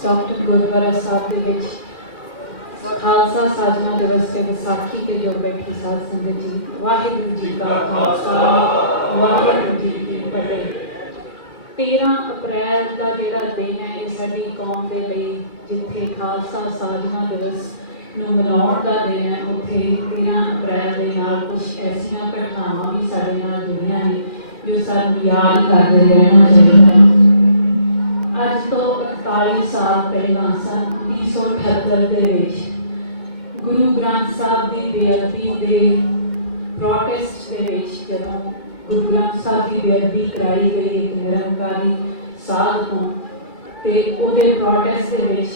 ਸਥਾਪਿਤ ਗੁਰਦੁਆਰਾ ਸਾਹਿਬ ਦੇ ਵਿੱਚ ਖਾਲਸਾ ਸਾਜਨਾ ਦਿਵਸ ਤੇ ਵਿਸਾਖੀ ਤੇ ਜੋ ਬੈਠੀ ਸਾਧ ਸੰਗਤ ਜੀ, ਵਾਹਿਗੁਰੂ ਜੀ ਕਾ ਖਾਲਸਾ ਵਾਹਿਗੁਰੂ ਜੀ ਕੀ ਫਤਿਹ। 13 ਅਪ੍ਰੈਲ ਦਾ ਜਿਹੜਾ ਦਿਨ ਹੈ ਇਹ ਸਾਡੀ ਕੌਮ ਦੇ ਲਈ, ਜਿੱਥੇ ਖਾਲਸਾ ਸਾਜਨਾ ਦਿਵਸ ਨੂੰ ਮਨਾਉਣ ਦਾ ਦਿਨ ਹੈ, ਉੱਥੇ 13 ਅਪ੍ਰੈਲ ਦੇ ਨਾਲ ਕੁਝ ਐਸੀਆਂ ਘਟਨਾਵਾਂ ਵੀ ਸਾਡੇ ਨਾਲ ਜੁੜੀਆਂ ਨੇ ਜੋ ਸਾਨੂੰ ਯਾਦ ਕਰਦੇ ਰਹਿਣਾ ਚਾਹੀਦਾ। ਅੱਜ ਤੋਂ 41 ਸਾਲ ਪਹਿਲਾਂ ਸਨ 1978 ਦੇ ਵਿੱਚ ਗੁਰੂ ਗ੍ਰੰਥ ਸਾਹਿਬ ਦੀ ਬੇਅਦਬੀ ਦੇ ਪ੍ਰੋਟੈਸਟ ਦੇ ਵਿੱਚ, ਜਦੋਂ ਗੁਰੂ ਗ੍ਰੰਥ ਸਾਹਿਬ ਦੀ ਬੇਅਦਬੀ ਕਰਾਈ ਗਈ ਇੱਕ ਨਿਰੰਕਾਰੀ ਸਾਧ ਨੂੰ, ਤੇ ਉਹਦੇ ਪ੍ਰੋਟੈਸਟ ਦੇ ਵਿੱਚ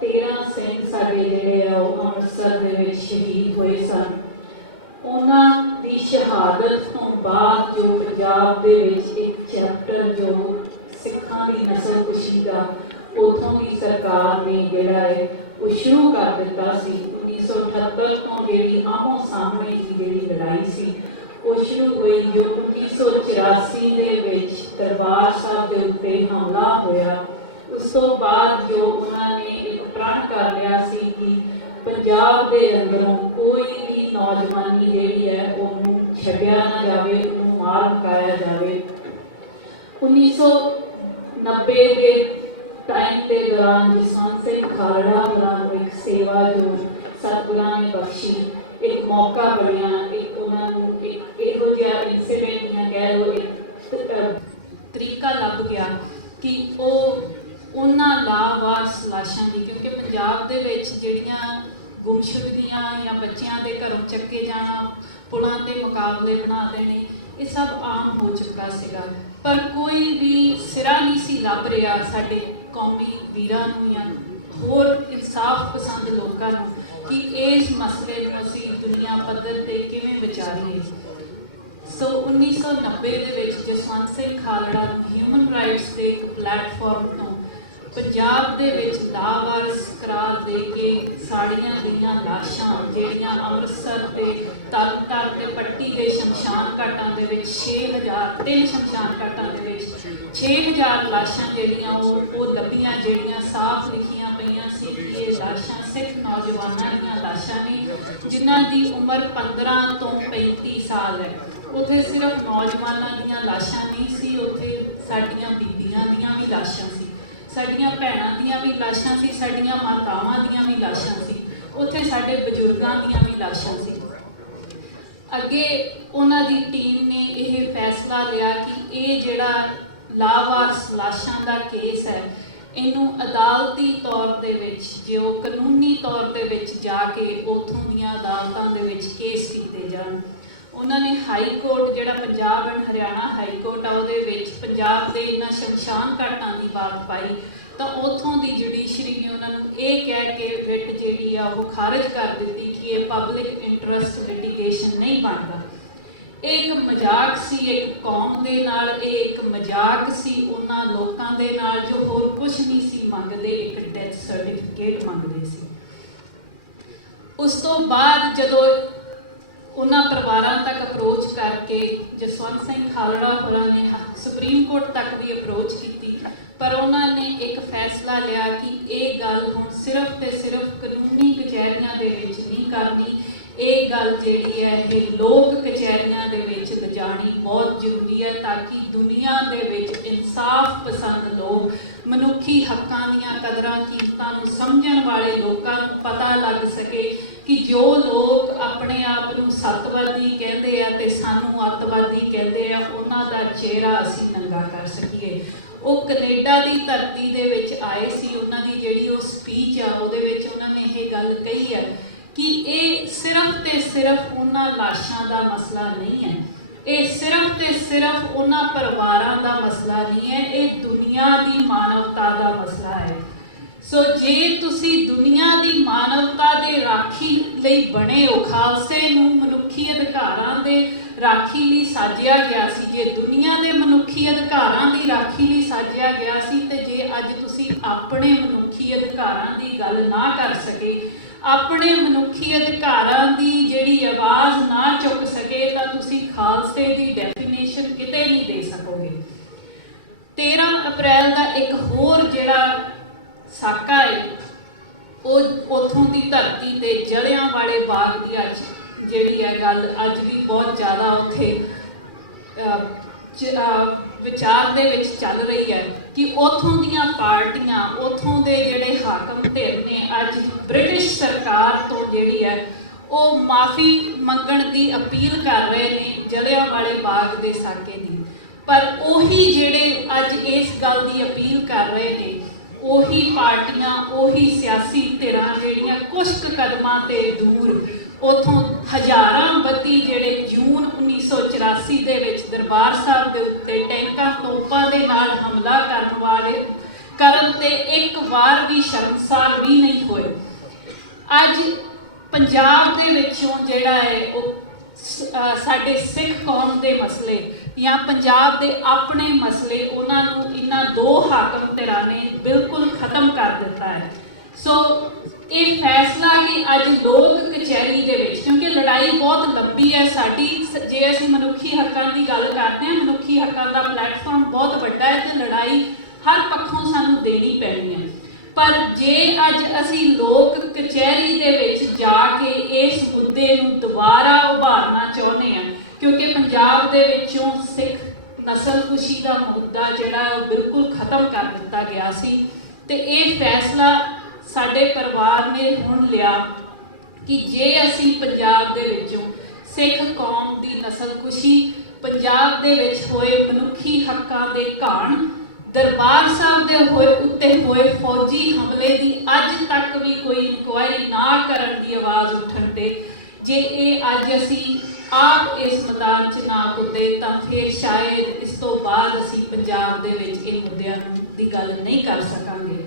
13 ਸਿੰਘ ਸਾਡੇ ਜਿਹੜੇ ਆ ਉਹ ਅੰਮ੍ਰਿਤਸਰ ਦੇ ਵਿੱਚ ਸ਼ਹੀਦ ਹੋਏ ਸਨ। ਉਹਨਾਂ ਦੀ ਸ਼ਹਾਦਤ ਤੋਂ ਬਾਅਦ ਜੋ ਪੰਜਾਬ ਦੇ ਵਿੱਚ ਇੱਕ ਚੈਪਟਰ ਜੋ ਸਿੱਖਾਂ ਦੀ ਨਸਲਕੁਸ਼ੀ ਦਾ, ਉੱਥੋਂ ਦੀ ਸਰਕਾਰ ਨੇ ਜਿਹੜਾ ਹੈ ਉਹ ਸ਼ੁਰੂ ਕਰ ਦਿੱਤਾ ਸੀ। 1978 ਤੋਂ ਜਿਹੜੀ ਆਮੋ ਸਾਹਮਣੇ ਦੀ ਜਿਹੜੀ ਲੜਾਈ ਸੀ ਉਹ ਸ਼ੁਰੂ ਹੋਈ, ਜੋ 1984 ਦੇ ਵਿੱਚ ਦਰਬਾਰ ਸਾਹਿਬ ਦੇ ਉੱਤੇ ਹਮਲਾ ਹੋਇਆ। ਉਸ ਤੋਂ ਬਾਅਦ ਜੋ ਉਹਨਾਂ ਨੇ ਇੱਕ ਪ੍ਰਣ ਕਰ ਲਿਆ ਸੀ ਕਿ ਪੰਜਾਬ ਦੇ ਅੰਦਰੋਂ ਕੋਈ ਵੀ ਨੌਜਵਾਨੀ ਜਿਹੜੀ ਹੈ ਉਹਨੂੰ ਛੱਡਿਆ ਨਾ ਜਾਵੇ, ਉਹਨੂੰ ਮਾਰ ਮੁਕਾਇਆ ਜਾਵੇ। 1990 ਦੇ ਟਾਈਮ ਦੇ ਦੌਰਾਨ ਜਸਵੰਤ ਸਿੰਘ ਖਾਲੜਾ ਹੋਰਾਂ ਨੂੰ ਇੱਕ ਸੇਵਾ ਜੋ ਸਤਿਗੁਰਾਂ ਨੇ ਬਖਸ਼ੀ, ਇੱਕ ਮੌਕਾ ਬਣਿਆ, ਇੱਕ ਉਹਨਾਂ ਨੂੰ ਇੱਕ ਇਹੋ ਜਿਹਾ ਇਨਸੀਡੈਂਟ ਜਾਂ ਕਹਿ ਲਓ ਇੱਕ ਤਰੀਕਾ ਲੱਭ ਗਿਆ ਕਿ ਉਹ ਉਹਨਾਂ ਲਾਵਾਰਸ ਲਾਸ਼ਾਂ ਦੀ, ਕਿਉਂਕਿ ਪੰਜਾਬ ਦੇ ਵਿੱਚ ਜਿਹੜੀਆਂ ਗੁੰਮਸ਼ੁਦਗੀਆਂ ਜਾਂ ਬੱਚਿਆਂ ਦੇ ਘਰੋਂ ਚੱਕੇ ਜਾਣਾ, ਪੁਲਾਂ ਦੇ ਮੁਕਾਬਲੇ ਬਣਾ ਦੇਣੇ, ਇਹ ਸਭ ਆਮ ਹੋ ਚੁੱਕਾ ਸੀਗਾ, ਪਰ ਕੋਈ ਵੀ ਸਿਰਾ ਨਹੀਂ ਸੀ ਲੱਭ ਰਿਹਾ ਸਾਡੇ ਕੌਮੀ ਵੀਰਾਂ ਨੂੰ ਜਾਂ ਹੋਰ ਇਨਸਾਫ ਪਸੰਦ ਲੋਕਾਂ ਨੂੰ ਕਿ ਇਸ ਮਸਲੇ ਨੂੰ ਅਸੀਂ ਦੁਨੀਆ ਪੱਧਰ ਤੇ ਕਿਵੇਂ ਵਿਚਾਰੀਏ। ਸੋ 1990 ਦੇ ਵਿੱਚ ਜਸਵੰਤ ਸਿੰਘ ਖਾਲੜਾ ਨੂੰ ਹਿਊਮਨ ਰਾਈਟਸ ਦੇ ਇੱਕ ਪਲੇਟਫਾਰਮ ਤੋਂ ਪੰਜਾਬ ਦੇ ਵਿੱਚ ਲਾਵਾਰਸ ਕਰਾਰ ਦੇ ਕੇ ਸਾੜੀਆਂ ਗਈਆਂ ਲਾਸ਼ਾਂ ਜਿਹੜੀਆਂ ਅੰਮ੍ਰਿਤਸਰ ਤੇ ਤਲਕਰ ਤੇ ਪੱਟੀ ਦੇ ਸ਼ਮਸ਼ਾਨ ਘਾਟਾਂ ਦੇ ਵਿੱਚ 3 ਸ਼ਮਸ਼ਾਨ ਘਾਟਾਂ ਦੇ ਵਿੱਚ 6000 ਲਾਸ਼ਾਂ ਜਿਹੜੀਆਂ ਉਹ ਲੱਭੀਆਂ, ਜਿਹੜੀਆਂ ਸਾਫ਼ ਲਿਖੀਆਂ ਪਈਆਂ ਸੀ ਕਿ ਇਹ ਲਾਸ਼ਾਂ ਸਿੱਖ ਨੌਜਵਾਨਾਂ ਦੀਆਂ ਲਾਸ਼ਾਂ ਨੇ ਜਿਨ੍ਹਾਂ ਦੀ ਉਮਰ 15 ਤੋਂ 35 ਸਾਲ ਹੈ। ਉੱਥੇ ਸਿਰਫ ਨੌਜਵਾਨਾਂ ਦੀਆਂ ਲਾਸ਼ਾਂ ਨਹੀਂ ਸੀ, ਉੱਥੇ ਸਾਡੀਆਂ ਬੀਬੀਆਂ ਦੀਆਂ ਵੀ ਲਾਸ਼ਾਂ ਸੀ, ਸਾਡੀਆਂ ਭੈਣਾਂ ਦੀਆਂ ਵੀ ਲਾਸ਼ਾਂ ਸੀ, ਸਾਡੀਆਂ ਮਾਤਾਵਾਂ ਦੀਆਂ ਵੀ ਲਾਸ਼ਾਂ ਸੀ, ਉੱਥੇ ਸਾਡੇ ਬਜ਼ੁਰਗਾਂ ਦੀਆਂ ਵੀ ਲਾਸ਼ਾਂ ਸੀ। ਅੱਗੇ ਉਹਨਾਂ ਦੀ ਟੀਮ ਨੇ ਇਹ ਫੈਸਲਾ ਲਿਆ ਕਿ ਇਹ ਜਿਹੜਾ ਲਾਵਾਰਸ ਲਾਸ਼ਾਂ ਦਾ ਕੇਸ ਹੈ ਇਹਨੂੰ ਅਦਾਲਤੀ ਤੌਰ ਦੇ ਵਿੱਚ, ਜੋ ਕਾਨੂੰਨੀ ਤੌਰ ਦੇ ਵਿੱਚ ਜਾ ਕੇ ਉੱਥੋਂ ਦੀਆਂ ਅਦਾਲਤਾਂ ਦੇ ਵਿੱਚ ਕੇਸ ਕੀਤੇ ਜਾਣ। ਉਹਨਾਂ ਨੇ ਹਾਈ ਕੋਰਟ, ਜਿਹੜਾ Punjab and Haryana high court ਆ, ਉਹਦੇ ਵਿੱਚ ਪੰਜਾਬ ਦੇ ਇਹਨਾਂ ਸ਼ਮਸ਼ਾਨ ਘਾਟਾਂ ਦੀ ਬਾਤ ਪਾਈ, ਤਾਂ ਉੱਥੋਂ ਦੀ ਜੁਡੀਸ਼ਰੀ ਨੇ ਉਹਨਾਂ ਨੂੰ ਇਹ ਕਹਿ ਕੇ ਰਿਟ ਜਿਹੜੀ ਆ ਉਹ ਖਾਰਜ ਕਰ ਦਿੱਤੀ ਕਿ ਇਹ ਪਬਲਿਕ ਇੰਟਰਸਟ ਲਿਟੀਗੇਸ਼ਨ ਨਹੀਂ ਬਣਦਾ। ਇਹ ਇੱਕ ਮਜ਼ਾਕ ਸੀ ਇੱਕ ਕੌਮ ਦੇ ਨਾਲ, ਇਹ ਇੱਕ ਮਜ਼ਾਕ ਸੀ ਉਹਨਾਂ ਲੋਕਾਂ ਦੇ ਨਾਲ ਜੋ ਹੋਰ ਕੁਝ ਨਹੀਂ ਸੀ ਮੰਗਦੇ, ਇੱਕ ਡੈਥ ਸਰਟੀਫਿਕੇਟ ਮੰਗਦੇ ਸੀ। ਉਸ ਤੋਂ ਬਾਅਦ ਜਦੋਂ ਉਹਨਾਂ ਪਰਿਵਾਰਾਂ ਤੱਕ ਅਪਰੋਚ ਕਰਕੇ ਜਸਵੰਤ ਸਿੰਘ ਖਾਲੜਾ ਹੋਰਾਂ ਨੇ ਸੁਪਰੀਮ ਕੋਰਟ ਤੱਕ ਵੀ ਅਪਰੋਚ ਕੀਤੀ, ਪਰ ਉਹਨਾਂ ਨੇ ਇੱਕ ਫੈਸਲਾ ਲਿਆ ਕਿ ਇਹ ਗੱਲ ਹੁਣ ਸਿਰਫ ਤੇ ਸਿਰਫ ਕਾਨੂੰਨੀ ਕਚਹਿਰੀਆਂ ਦੇ ਵਿੱਚ ਨਹੀਂ ਕਰਨੀ, ਇਹ ਗੱਲ ਜਿਹੜੀ ਹੈ ਇਹ ਲੋਕ ਕਚਹਿਰੀਆਂ ਦੇ ਵਿੱਚ ਲਿਜਾਣੀ ਬਹੁਤ ਜ਼ਰੂਰੀ ਹੈ, ਤਾਂ ਕਿ ਦੁਨੀਆ ਦੇ ਵਿੱਚ ਇਨਸਾਫ ਪਸੰਦ ਲੋਕ, ਮਨੁੱਖੀ ਹੱਕਾਂ ਦੀਆਂ ਕਦਰਾਂ ਕੀਮਤਾਂ ਨੂੰ ਸਮਝਣ ਵਾਲੇ ਲੋਕਾਂ ਨੂੰ ਪਤਾ ਲੱਗ ਸਕੇ ਕਿ ਜੋ ਲੋਕ ਆਪਣੇ ਆਪ ਨੂੰ ਸੱਤਵਾਦੀ ਕਹਿੰਦੇ ਆ ਤੇ ਸਾਨੂੰ ਅੱਤਵਾਦੀ ਕਹਿੰਦੇ ਆ, ਉਹਨਾਂ ਦਾ ਚਿਹਰਾ ਅਸੀਂ ਨੰਗਾ ਕਰ ਸਕੀਏ। ਉਹ ਕੈਨੇਡਾ ਦੀ ਧਰਤੀ ਦੇ ਵਿੱਚ ਆਏ ਸੀ, ਉਹਨਾਂ ਦੀ ਜਿਹੜੀ ਉਹ ਸਪੀਚ ਆ ਉਹਦੇ ਵਿੱਚ ਉਹਨਾਂ ਨੇ ਇਹ ਗੱਲ ਕਹੀ ਹੈ ਕਿ ਇਹ ਸਿਰਫ ਤੇ ਸਿਰਫ ਉਹਨਾਂ ਲਾਸ਼ਾਂ ਦਾ ਮਸਲਾ ਨਹੀਂ ਹੈ, ਇਹ ਸਿਰਫ ਤੇ ਸਿਰਫ ਉਹਨਾਂ ਪਰਿਵਾਰਾਂ ਦਾ ਮਸਲਾ ਨਹੀਂ ਹੈ, ਇਹ ਦੁਨੀਆ ਦੀ ਮਾਨਵਤਾ ਦਾ ਮਸਲਾ ਹੈ। ਸੋ ਜੇ ਤੁਸੀਂ ਦੁਨੀਆ ਦੀ ਮਾਨਵਤਾ ਦੇ ਰਾਖੀ ਲਈ ਬਣੇ ਹੋ, ਖਾਲਸੇ ਨੂੰ ਮਨੁੱਖੀ ਅਧਿਕਾਰਾਂ ਦੇ ਰਾਖੀ ਲਈ ਸਾਜਿਆ ਗਿਆ ਸੀ, ਜੇ ਦੁਨੀਆ ਦੇ ਮਨੁੱਖੀ ਅਧਿਕਾਰਾਂ ਦੀ ਰਾਖੀ ਲਈ ਸਾਜਿਆ ਗਿਆ ਸੀ, ਤੇ ਜੇ ਅੱਜ ਤੁਸੀਂ ਆਪਣੇ ਮਨੁੱਖੀ ਅਧਿਕਾਰਾਂ ਦੀ ਗੱਲ ਨਾ ਕਰ ਸਕੇ, ਆਪਣੇ ਮਨੁੱਖੀ ਅਧਿਕਾਰਾਂ ਦੀ ਜਿਹੜੀ ਆਵਾਜ਼ ਨਾ ਚੁੱਕ ਸਕੇ, ਤਾਂ ਤੁਸੀਂ ਖਾਲਸੇ ਦੀ ਡੈਫੀਨੇਸ਼ਨ ਕਿਤੇ ਨਹੀਂ ਦੇ ਸਕੋਗੇ। 13 ਅਪ੍ਰੈਲ ਦਾ ਇੱਕ ਹੋਰ ਜਿਹੜਾ ਸਾਕਾ ਹੈ, ਉਹ ਉੱਥੋਂ ਦੀ ਧਰਤੀ ਤੇ ਜਲਿਆਂਵਾਲੇ ਬਾਗ ਦੀ ਅੱਜ ਜਿਹੜੀ ਹੈ ਗੱਲ ਅੱਜ ਵੀ ਬਹੁਤ ਜ਼ਿਆਦਾ ਉੱਥੇ ਵਿਚਾਰ ਦੇ ਵਿੱਚ ਚੱਲ ਰਹੀ ਹੈ ਕਿ ਉੱਥੋਂ ਦੀਆਂ ਪਾਰਟੀਆਂ, ਉੱਥੋਂ ਦੇ ਜਿਹੜੇ ਹਾਕਮ ਧਿਰ ਨੇ ਅੱਜ ਬ੍ਰਿਟਿਸ਼ ਸਰਕਾਰ ਤੋਂ ਜਿਹੜੀ ਹੈ ਉਹ ਮਾਫੀ ਮੰਗਣ ਦੀ ਅਪੀਲ ਕਰ ਰਹੇ ਨੇ ਜਲਿਆਂਵਾਲੇ ਬਾਗ ਦੇ ਸਾਕੇ ਦੀ। ਪਰ ਉਹੀ ਜਿਹੜੇ ਅੱਜ ਇਸ ਗੱਲ ਦੀ ਅਪੀਲ ਕਰ ਰਹੇ ਨੇ, ਉਹੀ ਪਾਰਟੀਆਂ, ਉਹੀ ਸਿਆਸੀ ਧਿਰਾਂ ਜਿਹੜੀਆਂ ਕੁਝ ਕਦਮਾਂ ਤੇ ਦੂਰ ਉੱਥੋਂ ਹਜ਼ਾਰਾਂ ਬੱਤੀ ਜਿਹੜੇ ਜੂਨ 1984 ਦੇ ਵਿੱਚ ਦਰਬਾਰ ਸਾਹਿਬ ਦੇ ਉੱਤੇ ਟੈਂਕਾਂ ਤੋਪਾਂ ਦੇ ਨਾਲ ਹਮਲਾ ਕਰਨ ਤੇ ਇੱਕ ਵਾਰ ਵੀ ਸ਼ਰਮਸਾਰ ਵੀ ਨਹੀਂ ਹੋਏ। ਅੱਜ ਪੰਜਾਬ ਦੇ ਵਿੱਚੋਂ ਜਿਹੜਾ ਹੈ ਉਹ ਸਾਡੇ ਸਿੱਖ ਕੌਮ ਦੇ ਮਸਲੇ ਜਾਂ ਪੰਜਾਬ ਦੇ ਆਪਣੇ ਮਸਲੇ, ਉਹਨਾਂ ਨੂੰ ਇਹਨਾਂ ਦੋ ਹਾਕਮ ਧਿਰਾਂ ਨੇ ਬਿਲਕੁਲ ਖਤਮ ਕਰ ਦਿੱਤਾ ਹੈ। ਸੋ ਇਹ ਫੈਸਲਾ ਕਿ ਅੱਜ ਲੋਕ ਕਚਹਿਰੀ ਦੇ ਵਿੱਚ, ਕਿਉਂਕਿ ਲੜਾਈ ਬਹੁਤ ਲੰਬੀ ਹੈ ਸਾਡੀ, ਜੇ ਅਸੀਂ ਮਨੁੱਖੀ ਹੱਕਾਂ ਦੀ ਗੱਲ ਕਰਦੇ ਹਾਂ, ਮਨੁੱਖੀ ਹੱਕਾਂ ਦਾ ਪਲੇਟਫਾਰਮ ਬਹੁਤ ਵੱਡਾ ਹੈ ਤੇ ਲੜਾਈ ਹਰ ਪੱਖੋਂ ਸਾਨੂੰ ਦੇਣੀ ਪੈਣੀ ਹੈ। ਪਰ ਜੇ ਅੱਜ ਅਸੀਂ ਲੋਕ ਕਚਹਿਰੀ ਦੇ ਵਿੱਚ ਜਾ ਕੇ ਇਸ ਮੁੱਦੇ ਨੂੰ ਦੁਬਾਰਾ ਉਭਾਰਨਾ ਚਾਹੁੰਦੇ ਹਾਂ, ਕਿਉਂਕਿ ਪੰਜਾਬ ਦੇ ਵਿੱਚੋਂ ਸਿੱਖ ਨਸਲਕੁਸ਼ੀ ਦਾ ਮੁੱਦਾ ਜਿਹੜਾ ਉਹ ਬਿਲਕੁਲ ਖਤਮ ਕਰ ਦਿੱਤਾ ਗਿਆ ਸੀ, ਤੇ ਇਹ ਫੈਸਲਾ ਸਾਡੇ ਪਰਿਵਾਰ ਨੇ ਹੁਣ ਲਿਆ ਕਿ ਜੇ ਅਸੀਂ ਪੰਜਾਬ ਦੇ ਵਿੱਚੋਂ ਸਿੱਖ ਕੌਮ ਦੀ ਨਸਲਕੁਸ਼ੀ, ਪੰਜਾਬ ਦੇ ਵਿੱਚ ਹੋਏ ਮਨੁੱਖੀ ਹੱਕਾਂ ਦੇ ਘਾਣ, ਦਰਬਾਰ ਸਾਹਿਬ ਦੇ ਉੱਤੇ ਹੋਏ ਫੌਜੀ ਹਮਲੇ ਦੀ ਅੱਜ ਤੱਕ ਵੀ ਕੋਈ ਇਨਕੁਆਇਰੀ ਨਾ ਕਰਨ ਦੀ ਆਵਾਜ਼ ਉੱਠਣ ਤੇ ਜੇ ਇਹ ਅੱਜ ਅਸੀਂ ਆਪ ਇਸ ਮੈਦਾਨ 'ਚ ਨਾ ਕੁੱਦੇ, ਤਾਂ ਫਿਰ ਸ਼ਾਇਦ ਇਸ ਤੋਂ ਬਾਅਦ ਅਸੀਂ ਪੰਜਾਬ ਦੇ ਵਿੱਚ ਇਹ ਮੁੱਦਿਆਂ ਦੀ ਗੱਲ ਨਹੀਂ ਕਰ ਸਕਾਂਗੇ।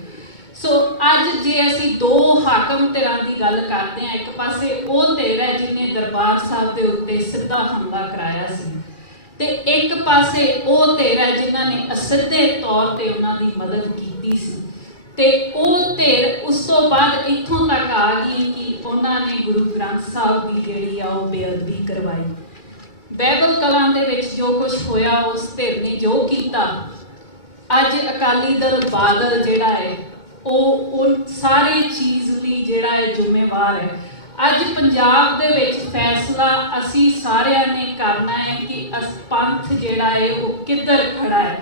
ਸੋ ਅੱਜ ਜੇ ਅਸੀਂ ਦੋ ਹਾਕਮ ਧਿਰਾਂ ਦੀ ਗੱਲ ਕਰਦੇ ਹਾਂ, ਇੱਕ ਪਾਸੇ ਉਹ ਧਿਰ ਹੈ ਜਿਹਨੇ ਦਰਬਾਰ ਸਾਹਿਬ ਦੇ ਉੱਤੇ ਸਿੱਧਾ ਹਮਲਾ ਕਰਾਇਆ ਸੀ, ਤੇ ਇੱਕ ਪਾਸੇ ਉਹ ਧਿਰ ਹੈ ਜਿਨ੍ਹਾਂ ਨੇ ਅਸਿੱਧੇ ਤੌਰ ਤੇ ਉਹਨਾਂ ਦੀ ਮਦਦ ਕੀਤੀ ਸੀ, ਤੇ ਉਹ ਧਿਰ ਉਸ ਤੋਂ ਬਾਅਦ ਇੱਥੋਂ ਤੱਕ ਆ ਗਈ ਕਿ ਉਹਨਾਂ ਨੇ ਗੁਰੂ ਗ੍ਰੰਥ ਸਾਹਿਬ ਦੀ ਜਿਹੜੀ ਆ ਉਹ ਬੇਅਦਬੀ ਕਰਵਾਈ। ਬਾਈਬਲ ਕਲਾਂ ਦੇ ਵਿੱਚ ਜੋ ਕੁਝ ਹੋਇਆ, ਉਸ ਧਿਰ ਨੇ ਜੋ ਕੀਤਾ, ਅੱਜ ਅਕਾਲੀ ਦਲ ਬਾਦਲ ਜਿਹੜਾ ਹੈ ਉਹ ਸਾਰੇ ਚੀਜ਼ ਲਈ ਜਿਹੜਾ ਹੈ ਜ਼ਿੰਮੇਵਾਰ ਹੈ। ਅੱਜ ਪੰਜਾਬ ਦੇ ਵਿੱਚ ਫੈਸਲਾ ਅਸੀਂ ਸਾਰਿਆਂ ਨੇ ਕਰਨਾ ਹੈ ਕਿ ਪੰਥ ਜਿਹੜਾ ਹੈ ਉਹ ਕਿੱਧਰ ਖੜਾ ਹੈ।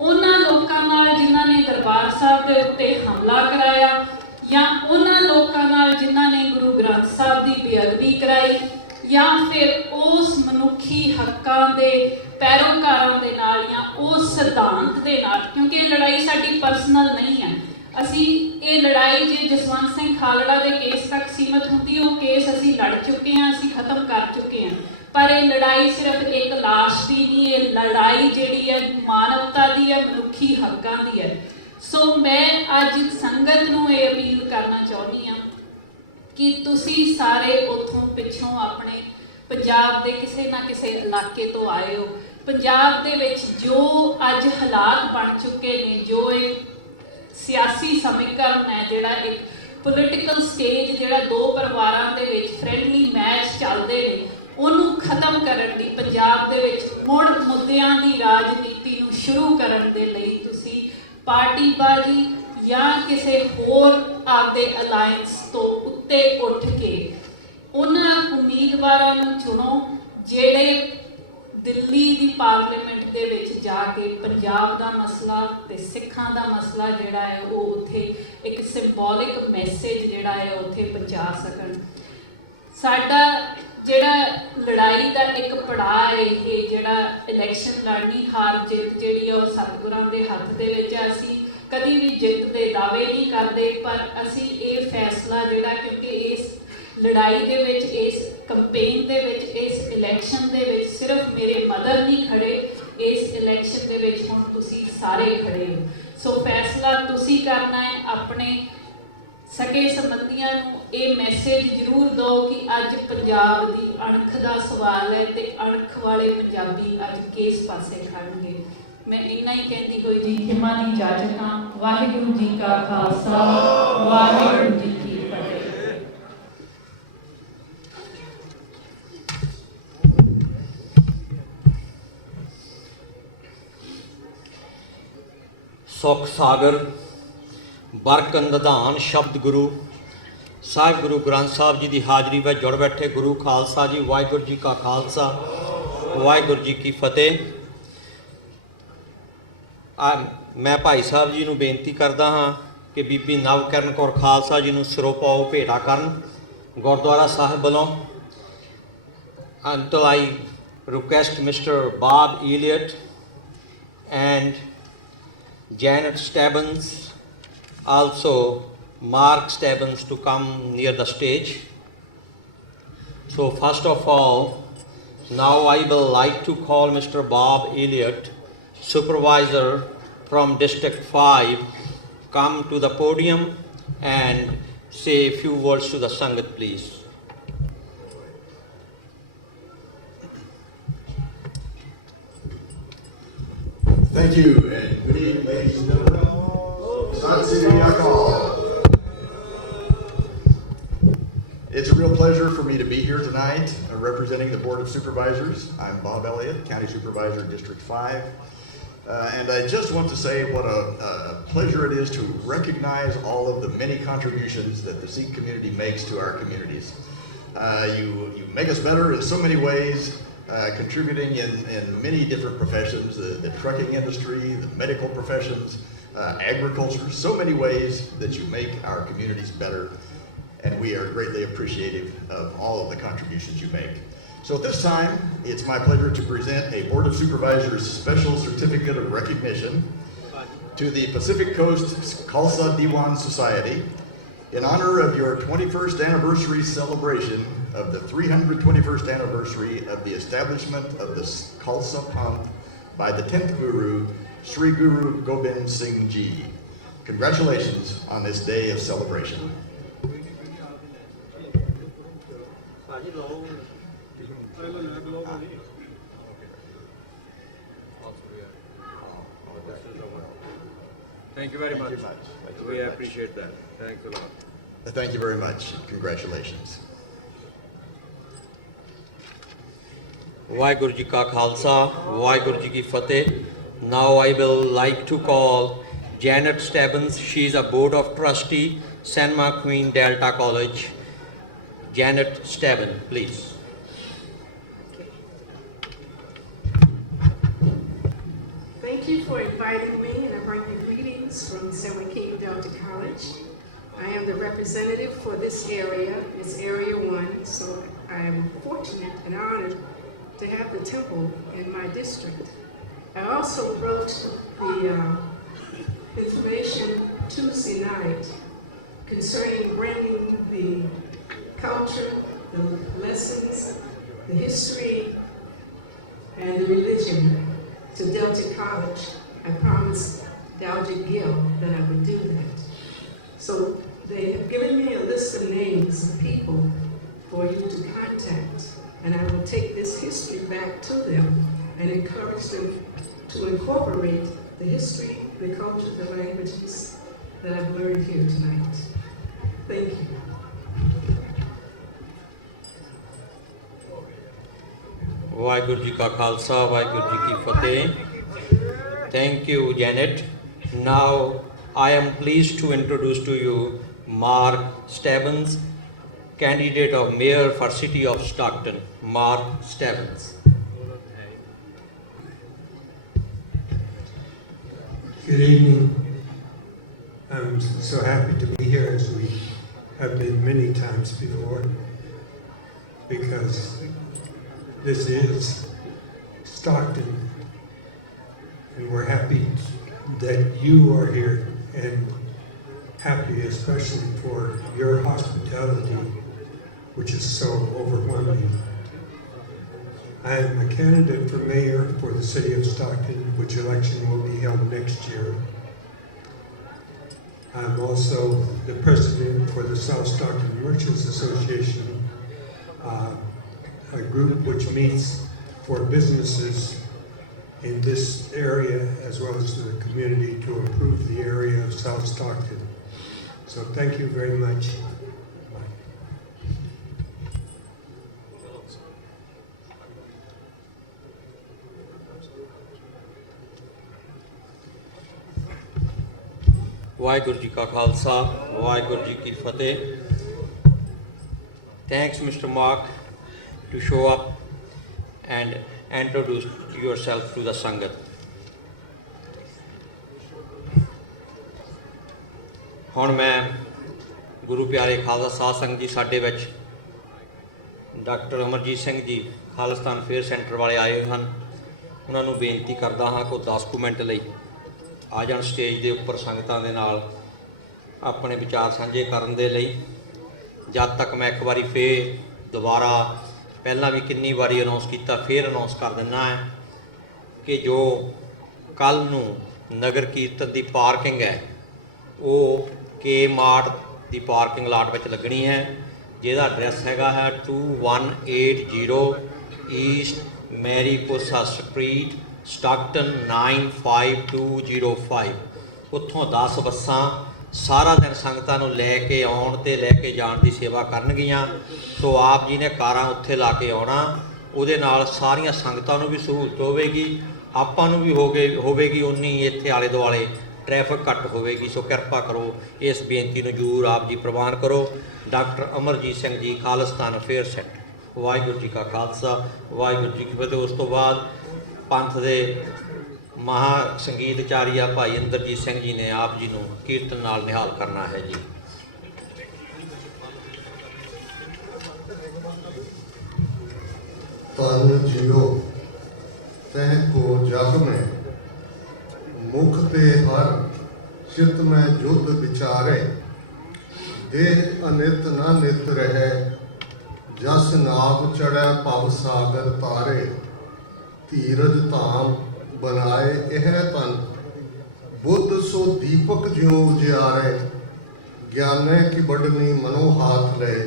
ਉਹਨਾਂ ਲੋਕਾਂ ਨਾਲ ਜਿਨ੍ਹਾਂ ਨੇ ਦਰਬਾਰ ਸਾਹਿਬ ਦੇ ਉੱਤੇ ਹਮਲਾ ਕਰਾਇਆ, ਜਾਂ ਉਹਨਾਂ ਲੋਕਾਂ ਨਾਲ ਜਿਨ੍ਹਾਂ ਨੇ ਗੁਰੂ ਗ੍ਰੰਥ ਸਾਹਿਬ ਦੀ ਬੇਅਦਬੀ ਕਰਾਈ, ਜਾਂ ਫਿਰ ਉਸ ਮਨੁੱਖੀ ਹੱਕਾਂ ਦੇ ਪੈਰੋਕਾਰਾਂ ਦੇ ਨਾਲ, ਜਾਂ ਉਸ ਸਿਧਾਂਤ ਦੇ ਨਾਲ, ਕਿਉਂਕਿ ਇਹ ਲੜਾਈ ਸਾਡੀ ਪਰਸਨਲ ਨਹੀਂ ਹੈ। ਅਸੀਂ ਇਹ ਲੜਾਈ ਜੇ ਜਸਵੰਤ ਸਿੰਘ ਖਾਲੜਾ ਦੇ ਕੇਸ ਤੱਕ ਸੀਮਤ ਹੁੰਦੀ, ਉਹ ਕੇਸ ਅਸੀਂ ਲੜ ਚੁੱਕੇ ਹਾਂ, ਅਸੀਂ ਖਤਮ ਕਰ ਚੁੱਕੇ ਹਾਂ। ਪਰ ਇਹ ਲੜਾਈ ਸਿਰਫ ਇੱਕ ਲਾਸ਼ ਦੀ ਨਹੀਂ, ਇਹ ਲੜਾਈ ਜਿਹੜੀ ਹੈ ਮਾਨਵਤਾ ਦੀ ਹੈ, ਮਨੁੱਖੀ ਹੱਕਾਂ ਦੀ ਹੈ। ਸੋ ਮੈਂ ਅੱਜ ਸੰਗਤ ਨੂੰ ਇਹ ਅਪੀਲ ਕਰਨਾ ਚਾਹੁੰਦੀ ਹਾਂ ਕਿ ਤੁਸੀਂ ਸਾਰੇ ਉੱਥੋਂ ਪਿੱਛੋਂ ਆਪਣੇ ਪੰਜਾਬ ਦੇ ਕਿਸੇ ਨਾ ਕਿਸੇ ਇਲਾਕੇ ਤੋਂ ਆਏ ਹੋ। ਪੰਜਾਬ ਦੇ ਵਿੱਚ ਜੋ ਅੱਜ ਹਾਲਾਤ ਬਣ ਚੁੱਕੇ ਨੇ, ਜੋ ਇਹ ਸਿਆਸੀ ਸਮੀਕਰਨ ਹੈ, ਜਿਹੜਾ ਇੱਕ ਪੋਲੀਟੀਕਲ ਸਟੇਜ ਜਿਹੜਾ ਦੋ ਪਰਿਵਾਰਾਂ ਦੇ ਵਿੱਚ ਫਰੈਂਡਲੀ ਮੈਚ ਚੱਲਦੇ ਨੇ, ਉਹਨੂੰ ਖਤਮ ਕਰਨ ਲਈ, ਪੰਜਾਬ ਦੇ ਵਿੱਚ ਮੁੜ ਮੁੱਦਿਆਂ ਦੀ ਰਾਜਨੀਤੀ ਨੂੰ ਸ਼ੁਰੂ ਕਰਨ ਦੇ ਲਈ ਤੁਸੀਂ ਪਾਰਟੀਬਾਜ਼ੀ ਜਾਂ ਕਿਸੇ ਹੋਰ ਆਪਦੇ ਅਲਾਇੰਸ ਤੋਂ ਉੱਤੇ ਉੱਠ ਕੇ ਉਹਨਾਂ ਉਮੀਦਵਾਰਾਂ ਨੂੰ ਚੁਣੋ ਜਿਹੜੇ ਦਿੱਲੀ ਦੀ ਪਾਰਲੀਮੈਂਟ ਦੇ ਵਿੱਚ ਜਾ ਕੇ ਪੰਜਾਬ ਦਾ ਮਸਲਾ ਤੇ ਸਿੱਖਾਂ ਦਾ ਮਸਲਾ ਜਿਹੜਾ ਹੈ ਉਹ ਉੱਥੇ ਇੱਕ ਸਿੰਬੋਲਿਕ ਮੈਸੇਜ ਜਿਹੜਾ ਹੈ ਉੱਥੇ ਪਹੁੰਚਾ ਸਕਣ। ਸਾਡਾ ਜਿਹੜਾ ਲੜਾਈ ਦਾ ਇੱਕ ਪੜਾਅ ਹੈ, ਇਹ ਜਿਹੜਾ ਇਲੈਕਸ਼ਨ ਲੜਨੀ, ਹਾਰ ਜਿੱਤ ਜਿਹੜੀ ਆ ਉਹ ਸਤਿਗੁਰਾਂ ਦੇ ਹੱਥ ਦੇ ਵਿੱਚ ਹੈ। ਅਸੀਂ ਕਦੀ ਵੀ ਜਿੱਤ ਦੇ ਦਾਅਵੇ ਨਹੀਂ ਕਰਦੇ, ਪਰ ਅਸੀਂ ਇਹ ਫੈਸਲਾ ਜਿਹੜਾ, ਕਿਉਂਕਿ ਇਸ ਲੜਾਈ ਦੇ ਵਿੱਚ, ਇਸ ਕੰਪੇਨ ਦੇ ਵਿੱਚ, ਇਸ ਇਲੈਕਸ਼ਨ ਦੇ ਵਿੱਚ ਸਿਰਫ ਮੇਰੇ ਮਦਰ ਨਹੀਂ ਖੜੇ, ਇਸ ਇਲੈਕਸ਼ਨ ਦੇ ਵਿੱਚ ਹੁਣ ਤੁਸੀਂ ਸਾਰੇ ਖੜੇ ਹੋ। ਸੋ ਫੈਸਲਾ ਤੁਸੀਂ ਕਰਨਾ ਹੈ, ਆਪਣੇ ਸਕੇ ਸੰਬੰਧੀਆਂ ਨੂੰ ਇਹ ਮੈਸੇਜ ਜ਼ਰੂਰ ਦਿਓ ਕਿ ਅੱਜ ਪੰਜਾਬ ਦੀ ਅਣਖ ਦਾ ਸਵਾਲ ਹੈ ਤੇ ਅਣਖ ਵਾਲੇ ਪੰਜਾਬੀ ਅੱਜ ਕਿਸ ਪਾਸੇ ਖੜਨਗੇ। ਮੈਂ ਇੰਨਾ ਹੀ ਕਹਿੰਦੀ ਹੋਈ ਜੀ ਖਿਮਾ ਦੀ ਇਜਾਜ਼ਤ ਹਾਂ। ਵਾਹਿਗੁਰੂ ਜੀ ਕਾ ਖਾਲਸਾ, ਵਾਹਿਗੁਰੂ ਜੀ ਕੀ ਫਤਿਹ। ਸੁਖ ਸਾਗਰ ਬਰਕ ਨਿਧਾਨ ਸ਼ਬਦ ਗੁਰੂ ਸਾਹਿਬ ਗੁਰੂ ਗ੍ਰੰਥ ਸਾਹਿਬ ਜੀ ਦੀ ਹਾਜ਼ਰੀ ਵਿੱਚ ਜੁੜ ਬੈਠੇ ਗੁਰੂ ਖਾਲਸਾ ਜੀ, ਵਾਹਿਗੁਰੂ ਜੀ ਕਾ ਖਾਲਸਾ, ਵਾਹਿਗੁਰੂ ਜੀ ਕੀ ਫਤਿਹ। ਮੈਂ ਭਾਈ ਸਾਹਿਬ ਜੀ ਨੂੰ ਬੇਨਤੀ ਕਰਦਾ ਹਾਂ ਕਿ ਬੀਬੀ ਨਵਕਿਰਨ ਕੌਰ ਖਾਲਸਾ ਜੀ ਨੂੰ ਸਿਰੋਪਾਓ ਭੇਟਾ ਕਰਨ ਗੁਰਦੁਆਰਾ ਸਾਹਿਬ ਵੱਲੋਂ। Until I request Mr. Bob Elliott and Janet Stebbins, also Mark Stebbins, to come near the stage. So first of all, now I will like to call Mr. Bob Elliott, supervisor from District 5, come to the podium and say a few words to the Sangat, please. Thank you, and good evening, ladies and gentlemen. Sun City Yakal. It's a real pleasure for me to be here tonight representing the Board of Supervisors. I'm Bob Elliott, County Supervisor, District 5. And I just want to say what a pleasure it is to recognize all of the many contributions that the Sikh community makes to our communities. You make us better in so many ways. Contributing in many different professions, the trucking industry, the medical professions, agriculture, so many ways that you make our communities better, and we are greatly appreciative of all of the contributions you make. So at this time, it's my pleasure to present a Board of Supervisors Special Certificate of Recognition to the Pacific Coast Khalsa Diwan Society in honor of your 21st anniversary celebration of the 321st anniversary of the establishment of the Khalsa Panth by the 10th Guru, Sri Guru Gobind Singh Ji. Congratulations on this day of celebration. Thank you very much. We appreciate that. Thanks a lot. Thank you very much. Congratulations. Waheguru ji ਕਾ ਖਾਲਸਾ, ਵਾਹਿਗੁਰੂ ਜੀ ਕੀ ਫਤਿਹ। Now I will like to call Janet Stebbins. She is a Board of Trustee, San Joaquin Delta College. Janet Stebbins, please. Thank you for inviting me, and I bring you greetings from San Joaquin Delta College. I am the representative for this area. It's Area 1, so I am fortunate and honored to have the temple in my district. I also wrote the information Tuesday night concerning bringing the culture, the lessons, the history, and the religion to Delta College. I promised Dalgett Gill that I would do that. So they have given me a list of names of people for you to contact, and I will take this history back to them and encourage them to incorporate the history, the culture, the languages that I've learned here tonight. Thank you. Waheguru ji ਕਾ ਖਾਲਸਾ, ਵਾਹਿਗੁਰੂ ਜੀ ਕੀ ਫਤਿਹ। Thank you, Janet. Now I am pleased to introduce to you Mark Stebbins, candidate of Mayor for City of Stockton. Mark Stebbins. Good evening. I'm so happy to be here, as we have been many times before, because this is Stockton, and we're happy that you are here, and happy especially for your hospitality, which is so overwhelming. I am a candidate for mayor for the city of Stockton, which election will be held next year. I'm also the president for the South Stockton Merchants Association, a group which meets for businesses in this area as well as the community to improve the area of South Stockton. So thank you very much. Waheguru ji ਕਾ ਖਾਲਸਾ ਵਾਹਿਗੁਰੂ ਜੀ ਕੀ ਫਤਿਹ Thanks Mr. Mark to show up and introduce yourself to the Sangat. ਹੁਣ ਮੈਂ ਗੁਰੂ ਪਿਆਰੇ ਖਾਲਸਾ ਸਾਧ ਸੰਗਤ ਜੀ ਸਾਡੇ ਵਿੱਚ doctor Amarjit Singh ji Khalistan fair centre ਵਾਲੇ ਆਏ ਹੋਏ ਹਨ ਉਹਨਾਂ ਨੂੰ ਬੇਨਤੀ ਕਰਦਾ ਹਾਂ ਕਿ 10 ਕੁ ਮਿੰਟ ਲਈ ਆ ਜਾਣ ਸਟੇਜ ਦੇ ਉੱਪਰ ਸੰਗਤਾਂ ਦੇ ਨਾਲ ਆਪਣੇ ਵਿਚਾਰ ਸਾਂਝੇ ਕਰਨ ਦੇ ਲਈ ਜਦ ਤੱਕ ਮੈਂ ਇੱਕ ਵਾਰੀ ਫੇਰ ਦੁਬਾਰਾ ਪਹਿਲਾਂ ਵੀ ਕਿੰਨੀ ਵਾਰੀ ਅਨਾਉਂਸ ਕੀਤਾ ਫੇਰ ਅਨਾਉਂਸ ਕਰ ਦਿੰਦਾ ਹੈ ਕਿ ਜੋ ਕੱਲ੍ਹ ਨੂੰ ਨਗਰ ਕੀਰਤਨ ਦੀ ਪਾਰਕਿੰਗ ਹੈ ਉਹ ਕੇ ਮਾਰਟ ਦੀ ਪਾਰਕਿੰਗ ਲਾਟ ਵਿੱਚ ਲੱਗਣੀ ਹੈ ਜਿਹਦਾ ਐਡਰੈਸ ਹੈਗਾ ਹੈ 2180 ਈਸਟ ਮੈਰੀਪੋਸਾ ਸਟਰੀਟ ਸਟਾਕਟਨ 95205 ਉੱਥੋਂ 10 ਬੱਸਾਂ ਸਾਰਾ ਦਿਨ ਸੰਗਤਾਂ ਨੂੰ ਲੈ ਕੇ ਆਉਣ ਤੇ ਲੈ ਕੇ ਜਾਣ ਦੀ ਸੇਵਾ ਕਰਨਗੀਆਂ ਸੋ ਆਪ ਜੀ ਨੇ ਕਾਰਾਂ ਉੱਥੇ ਲਾ ਕੇ ਆਉਣਾ ਉਹਦੇ ਨਾਲ ਸਾਰੀਆਂ ਸੰਗਤਾਂ ਨੂੰ ਵੀ ਸਹੂਲਤ ਹੋਵੇਗੀ ਆਪਾਂ ਨੂੰ ਵੀ ਹੋਵੇਗੀ ਉਨੀ ਇੱਥੇ ਆਲੇ ਦੁਆਲੇ ਟ੍ਰੈਫਿਕ ਘੱਟ ਹੋਵੇਗੀ ਸੋ ਕਿਰਪਾ ਕਰੋ ਇਸ ਬੇਨਤੀ ਨੂੰ ਜ਼ਰੂਰ ਆਪ ਜੀ ਪ੍ਰਵਾਨ ਕਰੋ doctor Amarjit Singh ji Khalistan affair centre Waheguru ji ਕਾ ਖਾਲਸਾ ਵਾਹਿਗੁਰੂ ਜੀ ਕੀ ਫਤਿਹ ਉਸ ਤੋਂ ਬਾਅਦ ਪੰਥ ਦੇ ਮਹਾ ਸੰਗੀਤਚਾਰੀਆ ਭਾਈ ਇੰਦਰਜੀਤ ਸਿੰਘ ਜੀ ਨੇ ਆਪ ਜੀ ਨੂੰ ਕੀਰਤਨ ਨਾਲ ਨਿਹਾਲ ਕਰਨਾ ਹੈ ਜੀ तन जियो तह को जग में मुख ते हर चित में युद्ध विचारे देह अनित न नित रहे जस नाव चढ़ै भव सागर तारे धीरज धाम बनाए यह तन बुद्ध सो दीपक ज्यों उजियारे ज्ञाने की बड़नी मनो हाथ ले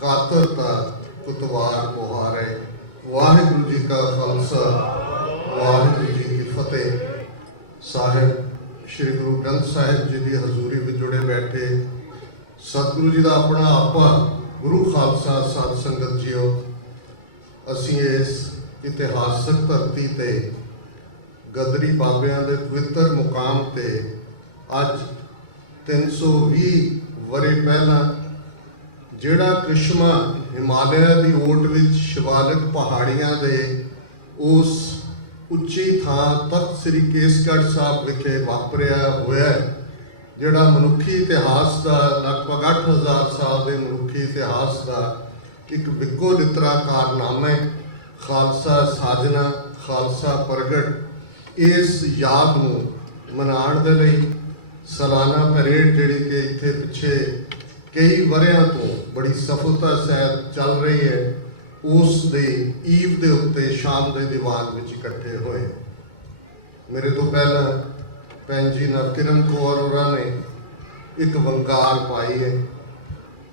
कातरता कुतवार बुहारे वाहिगुरु जी का खालसा वाहिगुरु जी की फतेह साहिब श्री गुरु ग्रंथ साहिब जी की हजूरी में जुड़े बैठे सतगुरु जी का अपना आपा गुरु खालसा सत संगत जियो असी इस इतिहासक धरती ते गदरी बाबियां दे पवित्र मुकाम ते अज 320 वरे पहला ਜਿਹੜਾ ਕ੍ਰਿਸ਼ਮਾ ਹਿਮਾਲਿਆ ਦੀ ਓਟ ਵਿੱਚ ਸ਼ਿਵਾਲਿਕ ਪਹਾੜੀਆਂ ਦੇ ਉਸ ਉੱਚੀ ਥਾਂ ਤਖਤ ਸ੍ਰੀ ਕੇਸਗੜ੍ਹ ਸਾਹਿਬ ਵਿਖੇ ਵਾਪਰਿਆ ਹੋਇਆ ਜਿਹੜਾ ਮਨੁੱਖੀ ਇਤਿਹਾਸ ਦਾ ਲਗਭਗ 8000 ਸਾਲ ਦੇ ਮਨੁੱਖੀ ਇਤਿਹਾਸ ਦਾ ਇੱਕ ਬਿੱਗੋ ਲਿਤਰਾ ਕਾਰਨਾਮਾ ਖਾਲਸਾ ਸਾਜਨਾ ਖਾਲਸਾ ਪ੍ਰਗਟ ਇਸ ਯਾਦ ਨੂੰ ਮਨਾਉਣ ਦੇ ਲਈ ਸਾਲਾਨਾ ਪਰੇਡ ਜਿਹੜੀ ਕਿ ਇੱਥੇ ਪਿੱਛੇ ਕਈ ਵਰਿਆਂ ਤੋਂ ਬੜੀ ਸਫਲਤਾ ਸਹਿਤ ਚੱਲ ਰਹੀ ਹੈ ਉਸ ਦੇ ਈਵ ਦੇ ਉੱਤੇ ਸ਼ਾਮ ਦੇ ਦੀਵਾਨ ਵਿੱਚ ਇਕੱਠੇ ਹੋਏ ਮੇਰੇ ਤੋਂ ਪਹਿਲਾਂ ਭੈਣ ਜੀ ਨਵਕਿਰਨ ਕੌਰ ਹੋਰਾਂ ਨੇ ਇੱਕ ਵੰਗਾਰ ਪਾਈ ਹੈ